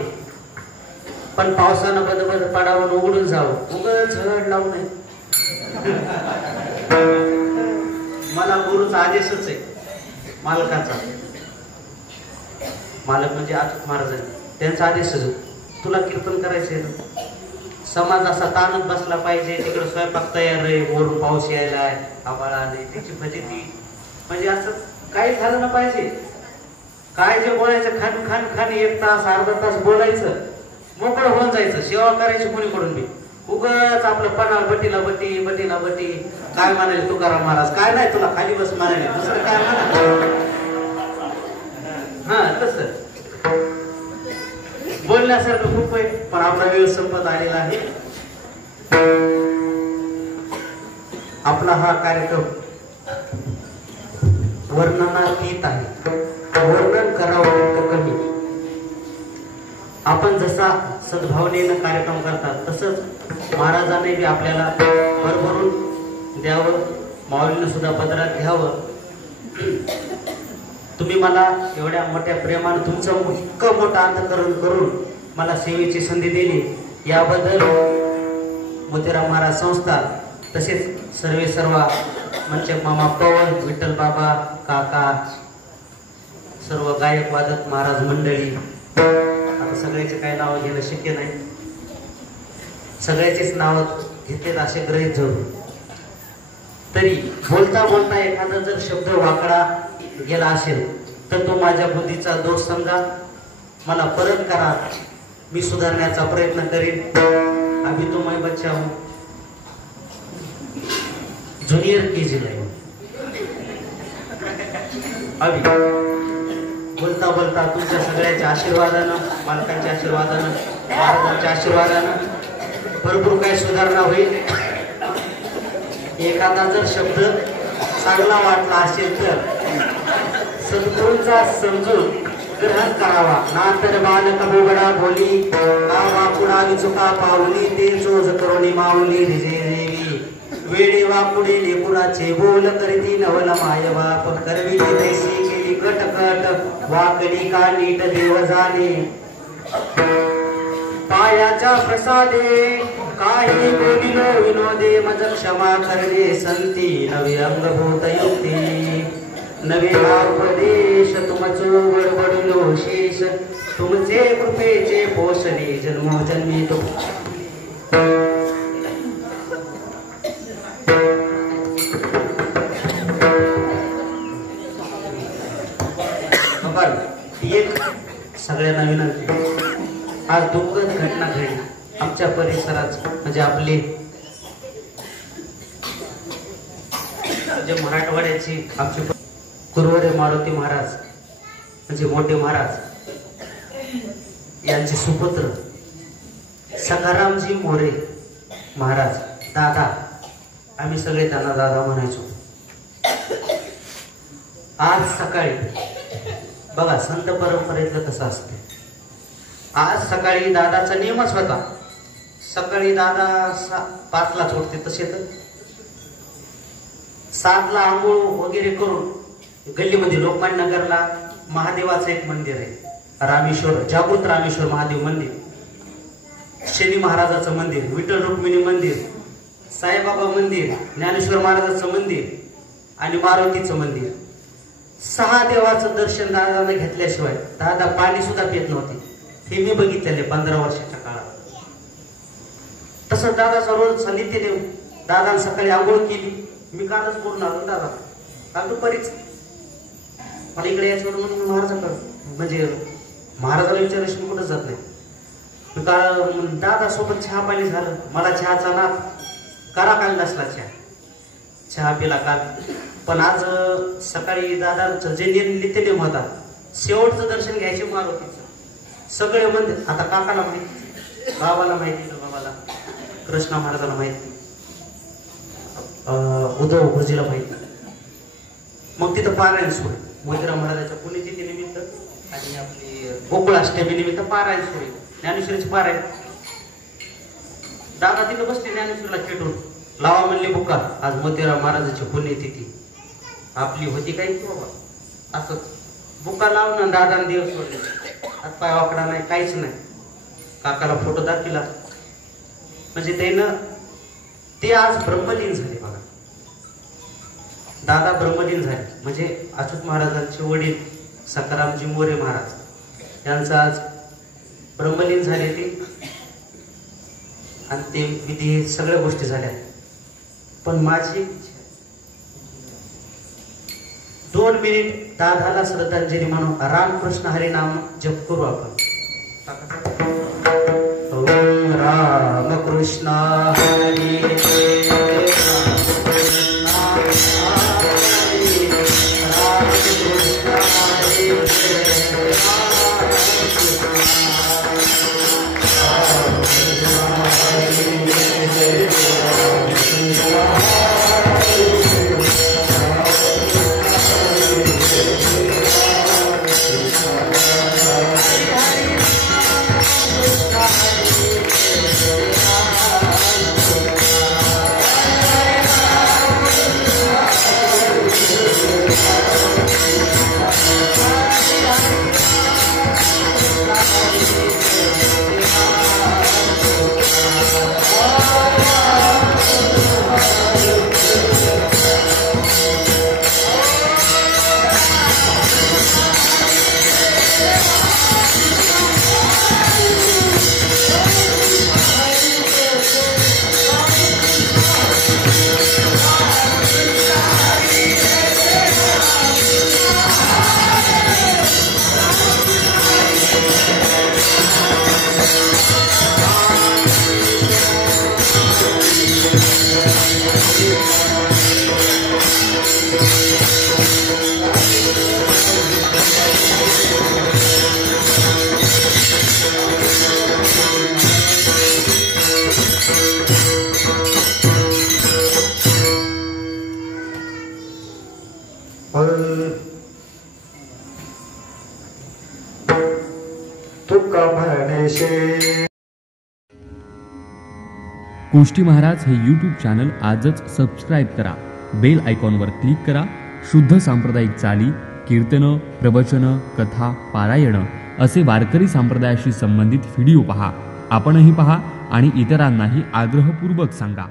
पण पावसानं बदबद पडावं उघडून जावं, उगाच झड लावू नये. मला गुरुचा आदेशच आहे, मालकाचा. मालक म्हणजे अच्युत महाराज, त्यांचा आदेशच. तुला कीर्तन करायचंय ना, समाज असा ताणत बसला पाहिजे, तिकडे स्वयंपाक तयार आहे, वरून पाऊस यायलाय, आबाळ आले, त्याची फजिती. म्हणजे असं काही झालं ना पाहिजे. काय जे बोलायचं खान खान खान 1 तास अर्धा तास बोलायचं, मोकळं होऊन जायचं. सेवा करायची कोणीकडून बी. उगाच आपलं पणा बटीला बटी बटीला बटी. काय म्हणाले तुकाराम महाराज? काय नाही तुला खाली बस म्हणाले, दुसरं काय म्हणा. हा तसं बोलण्यासारखं खूप आहे, पण आपला वेळ संपत आलेला आहे. आपला हा कार्यक्रम वर्णनातीत आहे. वर्णन करावं तितकं कमी. आपण जसा सद्भावनेनं कार्यक्रम करतात तसंच महाराजांनी बी आपल्याला भरभरून द्यावं, माऊलीनं सुद्धा पदरात घ्यावं. तुम्ही मला एवढ्या मोठ्या प्रेमानं तुमचं इतकं मोठं अंतःकरण करून मला सेवेची संधी दिली, याबद्दल मोतीराम महाराज संस्था तसेच सर्वा मंचक मामा पवन, विठ्ठल बाबा, काका, सर्व गायक वादक महाराज मंडळी, आता सगळ्याचे काही नाव घेणं शक्य नाही, सगळ्याचेच नाव घेतलेत असे गृहीत धरून. तरी बोलता बोलता एखादा जर शब्द वाकडा गेला असेल तर तो माझ्या बुद्धीचा दोष समजा, मला परत करा, मी सुधारण्याचा प्रयत्न करीन. अभी तो मैं बच्चा हूं, ज्युनियर केजी ला. अभी बोलता बोलता तुमच्या सगळ्यांच्या आशीर्वादानं, मालकांच्या आशीर्वादानं, महाराजांच्या आशीर्वादानं भरपूर काही सुधारणा होईल. एखादा जर शब्द चांगला वाटला असेल तर सद्गुरूंचा समजून ग्रहण करावा. नातर बालक बोगडा बोली, गावा कुणाली चुका पावली, ते चोज करुणी माऊली देवी. वेळे वाकुडे लेकुराचे बोल करती नवल माय बाप, करविली तैसी केली कटकट, वाकडी का नीट देव जाणे. पायाच्या प्रसादे काही बोलिलो विनोदे, मज क्षमा करणे संती, नवी अंगभूत युक्ती. नवे उपदेश तुमचो बडबडिलो शेष, तुमचे कृपेचे पोषणे जन्मोजन्मी तो. एक सगळ्यांना विनंती, आज दुःखद घटना घडली आमच्या परिसरात. म्हणजे आपले जे मराठवाड्याची आमची कुरवरे मारुती महाराज म्हणजे मोठे महाराज यांचे सुपुत्र सखारामजी मोरे महाराज, दादा, आम्ही सगळे त्यांना दादा म्हणायचो. आज सकाळी बघा संत परंपरेतलं कसं असते. आज सकाळी दादाचा नियमच होता, सकाळी दादा 5 ला उठते, तसे तर 7 ला आंघोळ वगैरे करून गल्लीमध्ये लोकमान्य नगरला महादेवाचं एक मंदिर आहे, रामेश्वर, जागृत रामेश्वर महादेव मंदिर, शनी महाराजाचं मंदिर, विठ्ठल रुक्मिणी मंदिर, साईबाबा मंदिर, ज्ञानेश्वर महाराजाचं मंदिर आणि मारुतीचं मंदिर. 6 देवाचं दर्शन दादाने घेतल्याशिवाय दादा पाणी सुद्धा पित नव्हते. हे मी बघितलेले 15 वर्षाच्या काळात. तसं दादाचा रोज नित्य देव. दादा सकाळी आंघोळ केली, मी कालच बोलून आलो दादा, काल दुपारीच मला इकडे यायचं म्हणून महाराजांकडे, म्हणजे महाराजाला विचारल्याशिवाय मी कुठं जात नाही. मी काल दादा सोबत चहा पाणी झालं, मला चहाचा नाद, करा काय नसला चहा. चहा पिला काल. पण आज सकाळी दादांचं जे नित्यनेम होता, शेवटचं दर्शन घ्यायचे मारुतीचं. सगळे म्हणजे आता काकाला माहिती, बाबाला माहिती, बाबाला कृष्णा महाराजाला माहिती, उद्धव गुरुजीला माहिती. मग तिथं पारायण सुरू, मोतीराम महाराजांच्या पुण्यतिथी निमित्त आणि आपली गोकुळाष्टमी निमित्त पारायण सुरू, ज्ञानेश्वरीची पारायण. दादा तिथं बसले ज्ञानेश्वरीला खेटून, लावा म्हणले बुक्का, आज मोतीराम महाराजांची पुण्यतिथी आपली होती काय की बाबा. असंच बुक्का लावून दादा देव सोडले, हातपाय वाकडा नाही, काहीच नाही. काकाला फोटो दाखविला, म्हणजे त्यानं ते आज ब्रह्मलीन झाले बघा. दादा ब्रह्मलीन झाले म्हणजे अच्युत महाराजांचे वडील सखारामजी मोरे महाराज त्यांचं आज ब्रह्मलीन झाले ते. आणि ते विधी सगळ्या गोष्टी झाल्या. पण माझी 2 मिनिट दादाला श्रद्धांजली म्हणून रामकृष्ण हरी नाम जप करू आपण. ओम रामकृष्ण हरी कोष्टी महाराज हे यूट्यूब चॅनल आजच सबस्क्राईब करा. बेल आयकॉनवर क्लिक करा. शुद्ध सांप्रदायिक चाली, कीर्तनं, प्रवचनं, कथा, पारायणं असे वारकरी संप्रदायाशी संबंधित व्हिडिओ पहा. आपणही पहा आणि इतरांनाही आग्रहपूर्वक सांगा.